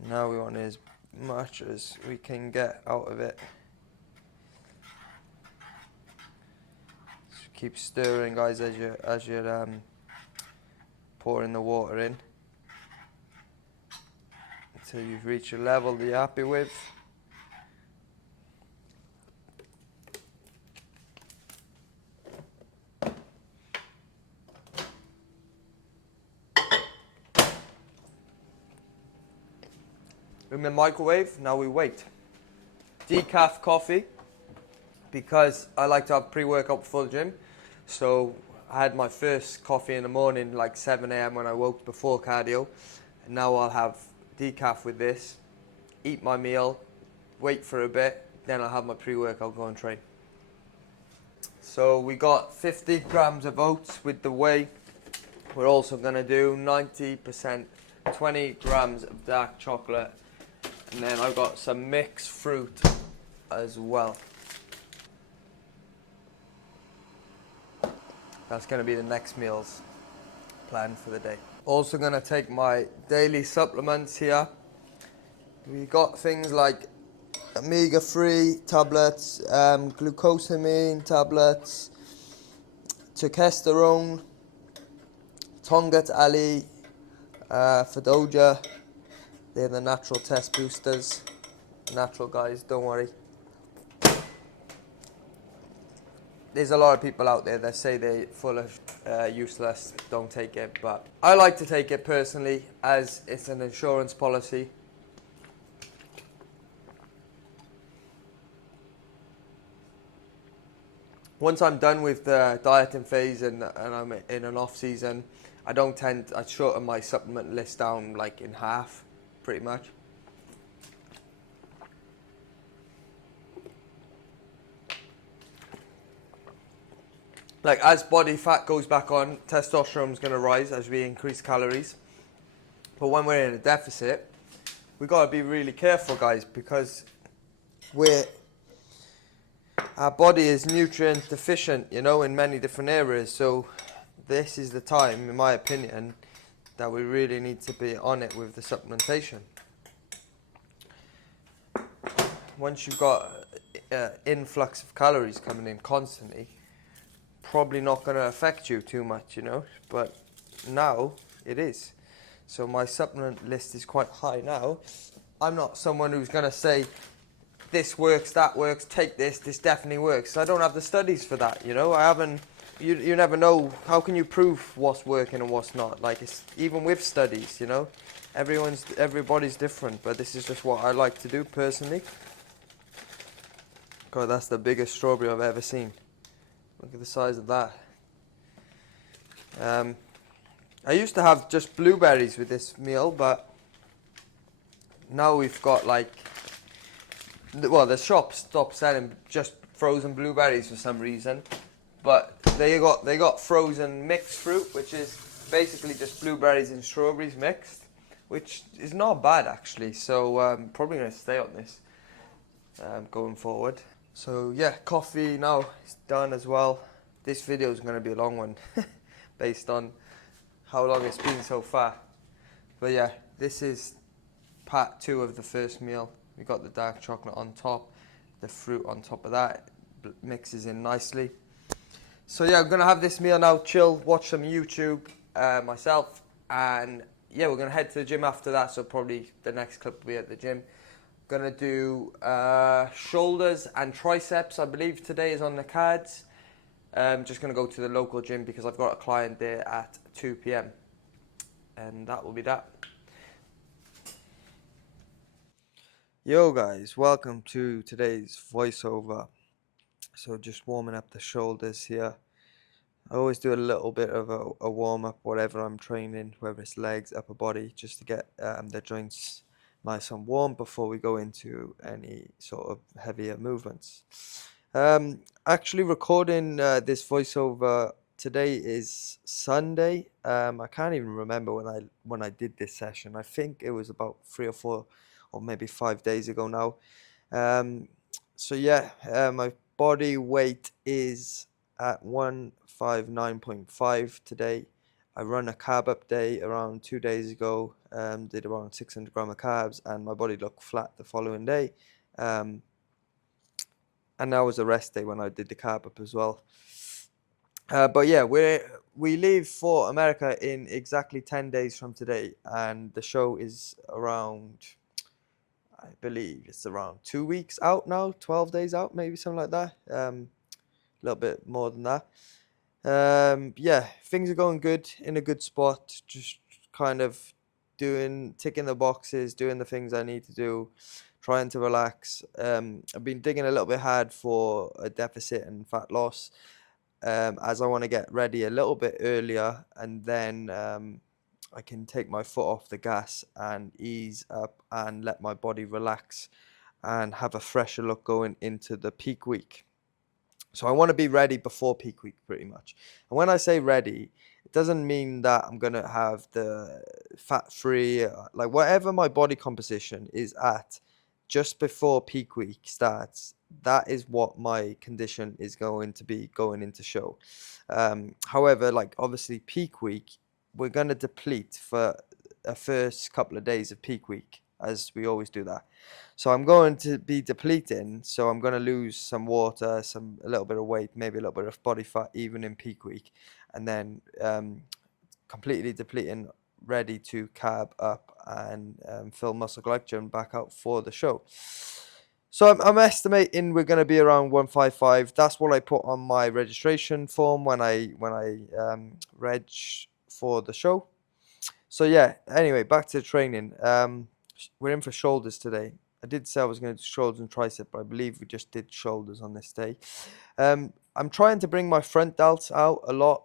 Now we want as much as we can get out of it. Just keep stirring, guys, as you're pouring the water in, until you've reached a level that you're happy with. In the microwave, now we wait. Decaf coffee, because I like to have pre-workout before the gym. So I had my first coffee in the morning, like 7 a.m. when I woke before cardio. And now I'll have decaf with this, eat my meal, wait for a bit, then I'll have my pre-workout, go and train. So we got 50 grams of oats with the whey. We're also going to do 90%, 20 grams of dark chocolate. And then I've got some mixed fruit as well. That's going to be the next meal's plan for the day. Also going to take my daily supplements here. We got things like omega-3 tablets, glucosamine tablets, testosterone, Tongat Ali, Fedoja. They're the natural test boosters. Natural, guys, don't worry. There's a lot of people out there that say they're full of useless, don't take it. But I like to take it personally, as it's an insurance policy. Once I'm done with the dieting phase and I'm in an off season, I shorten my supplement list down like in half. Pretty much. Like, as body fat goes back on, testosterone is going to rise as we increase calories. But when we're in a deficit, we got to be really careful, guys, because our body is nutrient deficient, you know, in many different areas. So this is the time, in my opinion, that we really need to be on it with the supplementation. Once you've got influx of calories coming in constantly, probably not going to affect you too much, you know, but now it is. So my supplement list is quite high now. I'm not someone who's going to say, this works, that works, take this definitely works. I don't have the studies for that, you know. I haven't you never know. How can you prove what's working and what's not? Like, it's even with studies, you know, everybody's different. But this is just what I like to do personally. God, that's the biggest strawberry I've ever seen. Look at the size of that. I used to have just blueberries with this meal, but now we've got like, well, the shops stopped selling just frozen blueberries for some reason, but they got frozen mixed fruit, which is basically just blueberries and strawberries mixed, which is not bad actually. So probably gonna stay on this going forward. So yeah, coffee now is done as well. This video is gonna be a long one, based on how long it's been so far. But yeah, this is part 2 of the first meal. We got the dark chocolate on top, the fruit on top of that, mixes in nicely. So yeah, I'm gonna have this meal now, chill, watch some YouTube myself, and yeah, we're gonna head to the gym after that. So probably the next clip will be at the gym. Gonna do shoulders and triceps. I believe today is on the cards. Just gonna go to the local gym because I've got a client there at 2 p.m. and that will be that. Yo guys, welcome to today's voiceover. So just warming up the shoulders here. I always do a little bit of a warm up, whatever I'm training, whether it's legs, upper body, just to get the joints nice and warm before we go into any sort of heavier movements. Actually recording this voiceover today is Sunday. I can't even remember when I did this session. I think it was about 3 or 4 or maybe 5 days ago now. So yeah, my body weight is at 159.5 today. I run a carb up day around 2 days ago, did around 600 gram of carbs, and my body looked flat the following day. And that was a rest day when I did the carb up as well. But yeah, we leave for America in exactly 10 days from today, and the show is around, I believe it's around 2 weeks out now, 12 days out, maybe something like that. A little bit more than that. Yeah, things are going good, in a good spot, just kind of ticking the boxes, doing the things I need to do, trying to relax. I've been digging a little bit hard for a deficit and fat loss, as I want to get ready a little bit earlier, and then I can take my foot off the gas and ease up and let my body relax and have a fresher look going into the peak week. So I want to be ready before peak week pretty much. And when I say ready, it doesn't mean that I'm going to have the fat free, like whatever my body composition is at just before peak week starts. That is what my condition is going to be going into show. However, like obviously peak week, we're going to deplete for a first couple of days of peak week, as we always do that. So I'm going to be depleting. So I'm going to lose some water, a little bit of weight, maybe a little bit of body fat, even in peak week, and then completely depleting, ready to carb up and fill muscle glycogen back out for the show. So I'm estimating we're going to be around 155. That's what I put on my registration form when I reg for the show. So yeah, anyway, back to training. We're in for shoulders today. I did say I was going to do shoulders and tricep, but I believe we just did shoulders on this day. I'm trying to bring my front delts out a lot,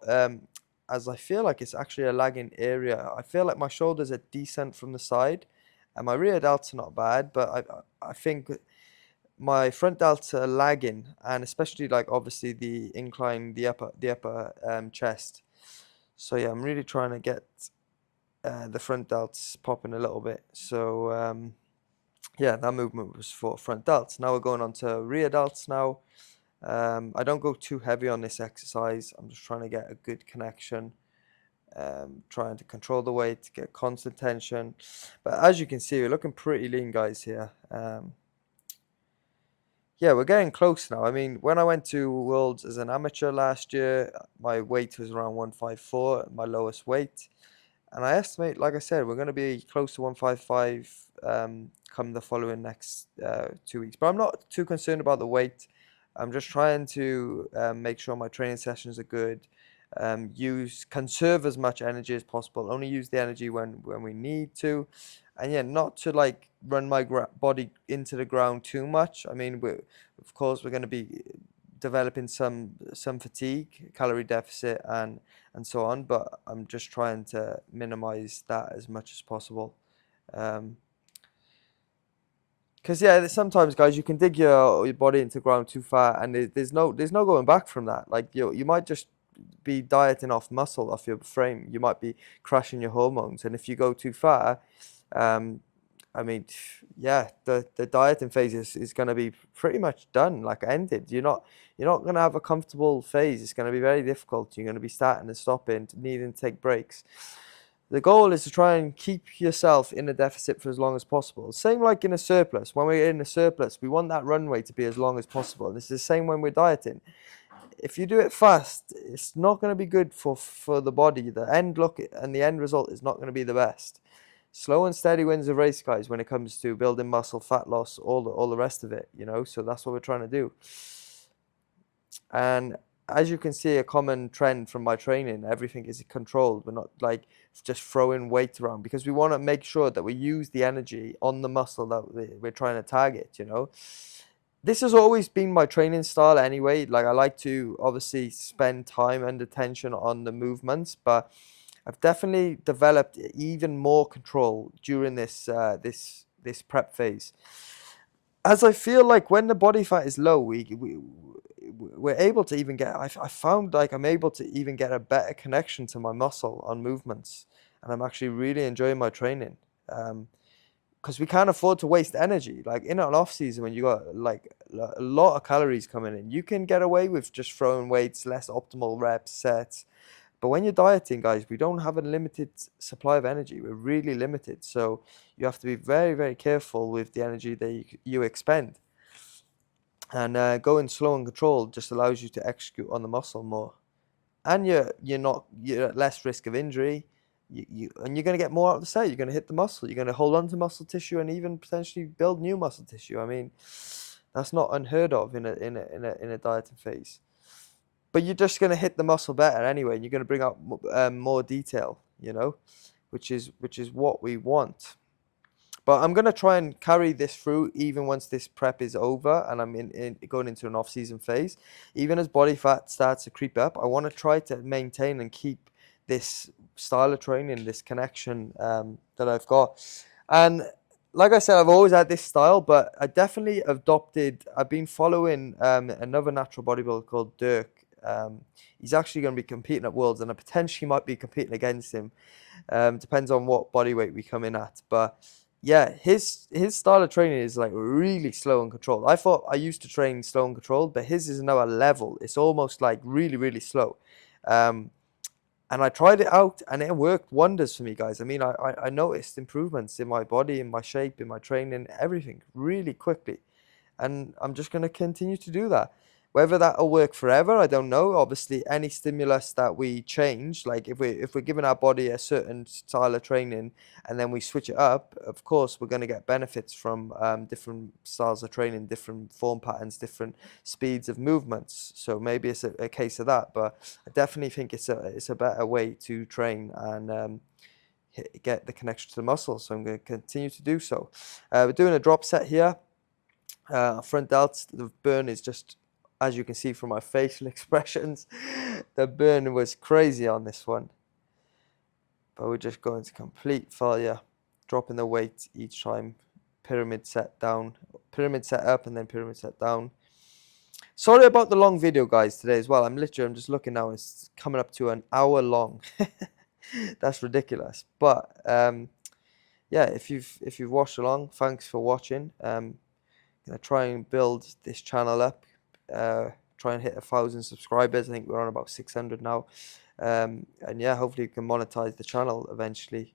as I feel like it's actually a lagging area. I feel like my shoulders are decent from the side, and my rear delts are not bad, but I think my front delts are lagging, and especially like obviously the incline, the upper chest. So yeah, I'm really trying to get the front delts popping a little bit. So yeah, that movement was for front delts. Now we're going on to rear delts now. I don't go too heavy on this exercise. I'm just trying to get a good connection, trying to control the weight, get constant tension. But as you can see, we're looking pretty lean, guys, here. Yeah, we're getting close now. I mean, when I went to Worlds as an amateur last year, my weight was around 154, my lowest weight. And I estimate, like I said, we're going to be close to 155 come the following next 2 weeks. But I'm not too concerned about the weight. I'm just trying to make sure my training sessions are good. Conserve as much energy as possible. Only use the energy when we need to, and yeah, not to like run my body into the ground too much. I mean, of course we're going to be developing some fatigue, calorie deficit, and so on. But I'm just trying to minimize that as much as possible. Because yeah, sometimes guys, you can dig your body into the ground too far, and there's no going back from that. Like you might just be dieting off muscle, off your frame. You might be crashing your hormones, and if you go too far, um, I mean, yeah, the dieting phase is going to be pretty much done, like ended. You're not going to have a comfortable phase. It's going to be very difficult. You're going to be starting and stopping, needing to take breaks. The goal is to try and keep yourself in a deficit for as long as possible. Same like in a surplus. When we're in a surplus, we want that runway to be as long as possible. This is the same when we're dieting. If you do it fast, it's not going to be good for the body. The end look and the end result is not going to be the best. Slow and steady wins the race, guys, when it comes to building muscle, fat loss, all the rest of it, So that's what we're trying to do. And as you can see, a common trend from my training, everything is controlled. We're not like just throwing weight around, because we want to make sure that we use the energy on the muscle that we're trying to target. This has always been my training style anyway. Like, I like to obviously spend time and attention on the movements, but I've definitely developed even more control during this prep phase, as I feel like when the body fat is low, we're able to even get. I found like I'm able to even get a better connection to my muscle on movements, and I'm actually really enjoying my training. Because we can't afford to waste energy. Like in an off season, when you got like a lot of calories coming in, you can get away with just throwing weights, less optimal reps, sets. But when you're dieting, guys, we don't have a limited supply of energy. We're really limited. So you have to be very, very careful with the energy that you expend. And going slow and controlled just allows you to execute on the muscle more. And you're at less risk of injury. And you're going to get more out of the set. You're going to hit the muscle. You're going to hold on to muscle tissue and even potentially build new muscle tissue. I mean, that's not unheard of in a dieting phase. But you're just going to hit the muscle better anyway, and you're going to bring out more detail, which is what we want. But I'm going to try and carry this through even once this prep is over and I'm going into an off-season phase. Even as body fat starts to creep up, I want to try to maintain and keep this style of training, this connection that I've got. And like I said, I've always had this style, but I definitely I've been following another natural bodybuilder called Dirk. He's actually going to be competing at Worlds, and I potentially might be competing against him. Depends on what body weight we come in at. But yeah, his style of training is like really slow and controlled. I thought I used to train slow and controlled, but his is now a level. It's almost like really, really slow. And I tried it out, and it worked wonders for me, guys. I mean, I noticed improvements in my body, in my shape, in my training, everything really quickly. And I'm just going to continue to do that. Whether that'll work forever, I don't know. Obviously, any stimulus that we change, like if we're giving our body a certain style of training and then we switch it up, of course we're going to get benefits from different styles of training, different form patterns, different speeds of movements. So maybe it's a case of that. But I definitely think it's a better way to train and get the connection to the muscle. So I'm going to continue to do so. We're doing a drop set here. Front delts, the burn is just, as you can see from my facial expressions, the burn was crazy on this one. But we're just going to complete failure, dropping the weight each time, pyramid set down, pyramid set up, and then pyramid set down. Sorry about the long video, guys, today as well. I'm just looking now, it's coming up to an hour long. That's ridiculous. But yeah, if you've watched along, thanks for watching. Gonna try and build this channel up, try and hit 1,000 subscribers. I think we're on about 600 now, and yeah, hopefully we can monetize the channel eventually.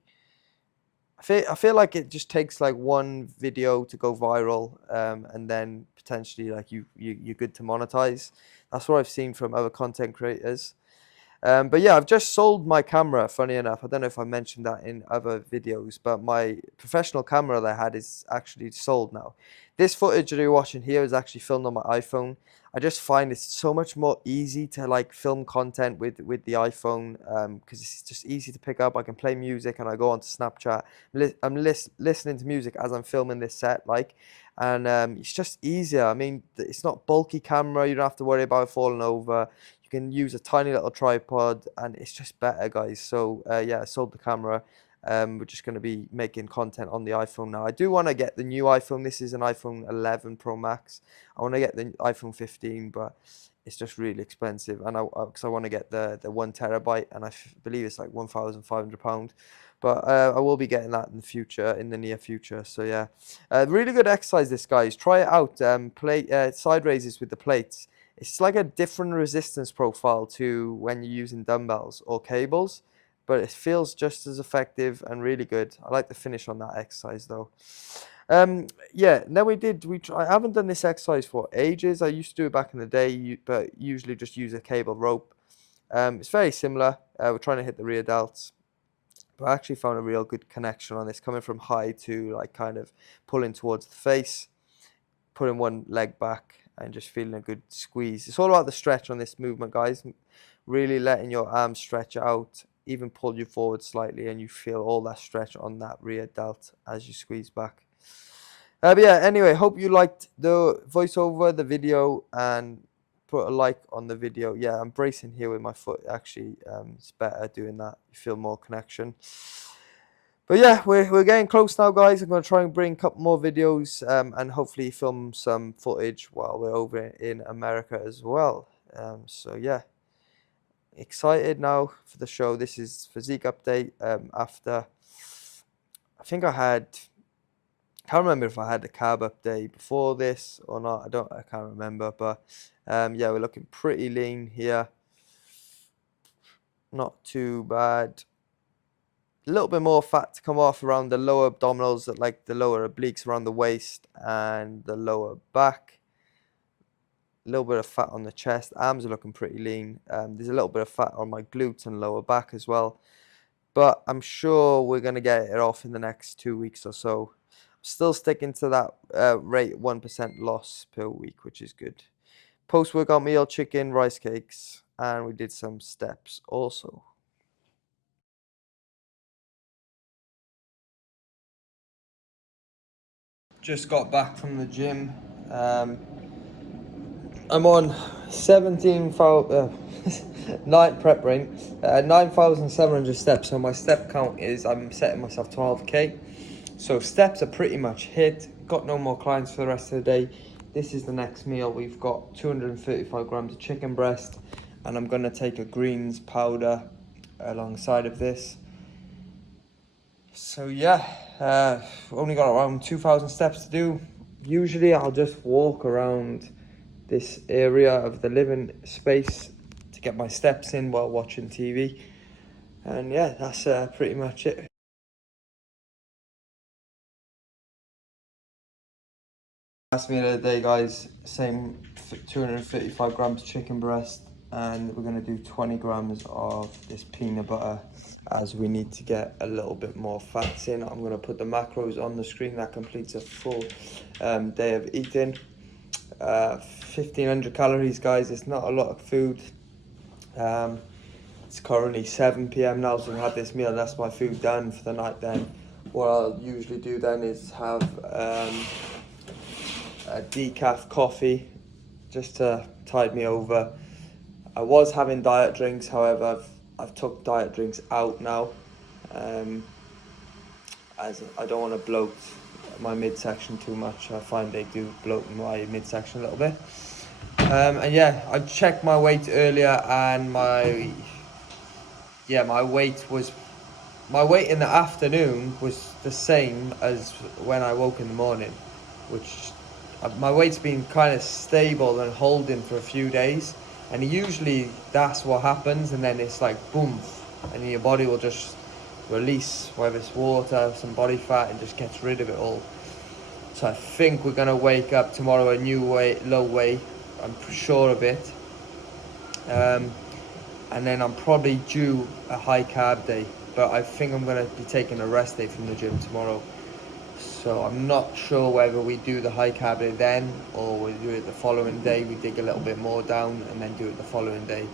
I feel like it just takes like one video to go viral, and then potentially like you're good to monetize. That's what I've seen from other content creators. But yeah, I've just sold my camera, funny enough. I don't know if I mentioned that in other videos, but my professional camera that I had is actually sold now. This footage that you're watching here is actually filmed on my iPhone. I just find it's so much more easy to like film content with the iPhone, because it's just easy to pick up. I can play music and I go onto Snapchat. I'm listening to music as I'm filming this set, like, and it's just easier. I mean, it's not bulky camera. You don't have to worry about it falling over. You can use a tiny little tripod, and it's just better, guys. So yeah, I sold the camera. We're just going to be making content on the iPhone now. I do want to get the new iPhone. This is an iPhone 11 Pro Max. I want to get the iPhone 15, but it's just really expensive. And because I want to get the 1 terabyte, and I believe it's like £1,500. But I will be getting that in the future, in the near future. So yeah, really good exercise, this, guys. Try it out. Play side raises with the plates. It's like a different resistance profile to when you're using dumbbells or cables, but it feels just as effective and really good. I like the finish on that exercise though. Yeah, then I haven't done this exercise for ages. I used to do it back in the day, but usually just use a cable rope. It's very similar. We're trying to hit the rear delts, but I actually found a real good connection on this, coming from high to like kind of pulling towards the face, putting one leg back and just feeling a good squeeze. It's all about the stretch on this movement, guys. Really letting your arms stretch out, even pull you forward slightly, and you feel all that stretch on that rear delt as you squeeze back. But yeah, anyway, hope you liked the voiceover, the video, and put a like on the video. Yeah, I'm bracing here with my foot. Actually, it's better doing that. You feel more connection. But yeah, we're getting close now, guys. I'm going to try and bring a couple more videos, and hopefully film some footage while we're over in America as well. So yeah, excited now for the show. This is physique update. After, I think can't remember if I had the carb update before this or not. I can't remember. But yeah, we're looking pretty lean here. Not too bad. A little bit more fat to come off around the lower abdominals, like the lower obliques around the waist and the lower back. A little bit of fat on the chest. Arms are looking pretty lean. There's a little bit of fat on my glutes and lower back as well. But I'm sure we're going to get it off in the next 2 weeks or so. I'm still sticking to that rate, 1% loss per week, which is good. Post-workout meal, chicken, rice cakes, and we did some steps also. Just got back from the gym. I'm on 9,700 steps. So my step count is, I'm setting myself 12k. So steps are pretty much hit. Got no more clients for the rest of the day. This is the next meal. We've got 235 grams of chicken breast, and I'm gonna take a greens powder alongside of this. So yeah, only got around 2,000 steps to do. Usually I'll just walk around this area of the living space to get my steps in while watching TV. And yeah, that's pretty much it. Last meal of the day, guys, same 235 grams chicken breast, and we're going to do 20 grams of this peanut butter, as we need to get a little bit more fats in. I'm going to put the macros on the screen. That completes a full day of eating. 1,500 calories, guys. It's not a lot of food. It's currently 7 p.m. now, so I've had this meal. That's my food done for the night. Then what I'll usually do then is have a decaf coffee just to tide me over. I was having diet drinks, however I've took diet drinks out now, as I don't want to bloat my midsection too much. I find they do bloat my midsection a little bit. And yeah, I checked my weight earlier, and my weight in the afternoon was the same as when I woke in the morning, which my weight's been kind of stable and holding for a few days, and usually that's what happens, and then it's like boom, and your body will just release, whether it's water, some body fat, and just gets rid of it all. So I think we're gonna wake up tomorrow a new low weight. I'm sure of it. And then I'm probably due a high carb day, but I think I'm gonna be taking a rest day from the gym tomorrow. So I'm not sure whether we do the high carb day then, or we do it the following day. We dig a little bit more down and then do it the following day.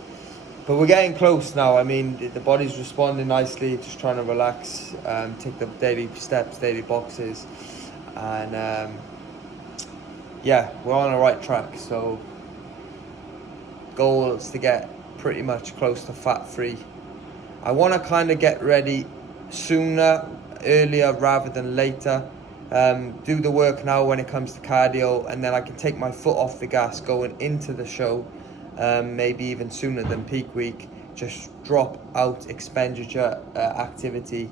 But we're getting close now. I mean, the body's responding nicely, just trying to relax, take the daily steps, daily boxes, and yeah, we're on the right track. So goal is to get pretty much close to fat free. I want to kind of get ready sooner, earlier rather than later. Do the work now when it comes to cardio, and then I can take my foot off the gas going into the show, maybe even sooner than peak week. Just drop out expenditure activity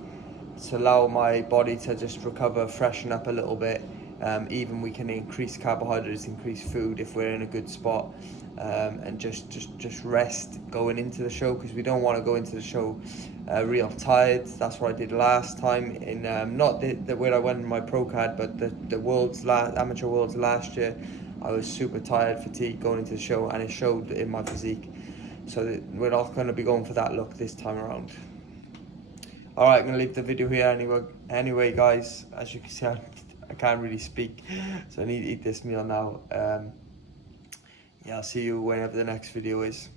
to allow my body to just recover, freshen up a little bit. Even we can increase carbohydrates, increase food if we're in a good spot, and just rest going into the show, because we don't want to go into the show real tired. That's what I did last time in not the where I went in my pro card, but the amateur worlds last year. I was super tired, fatigued going into the show, and it showed in my physique. So we're not going to be going for that look this time around. Alright, I'm going to leave the video here anyway guys. As you can see, I can't really speak, so I need to eat this meal now. Yeah, I'll see you whenever the next video is.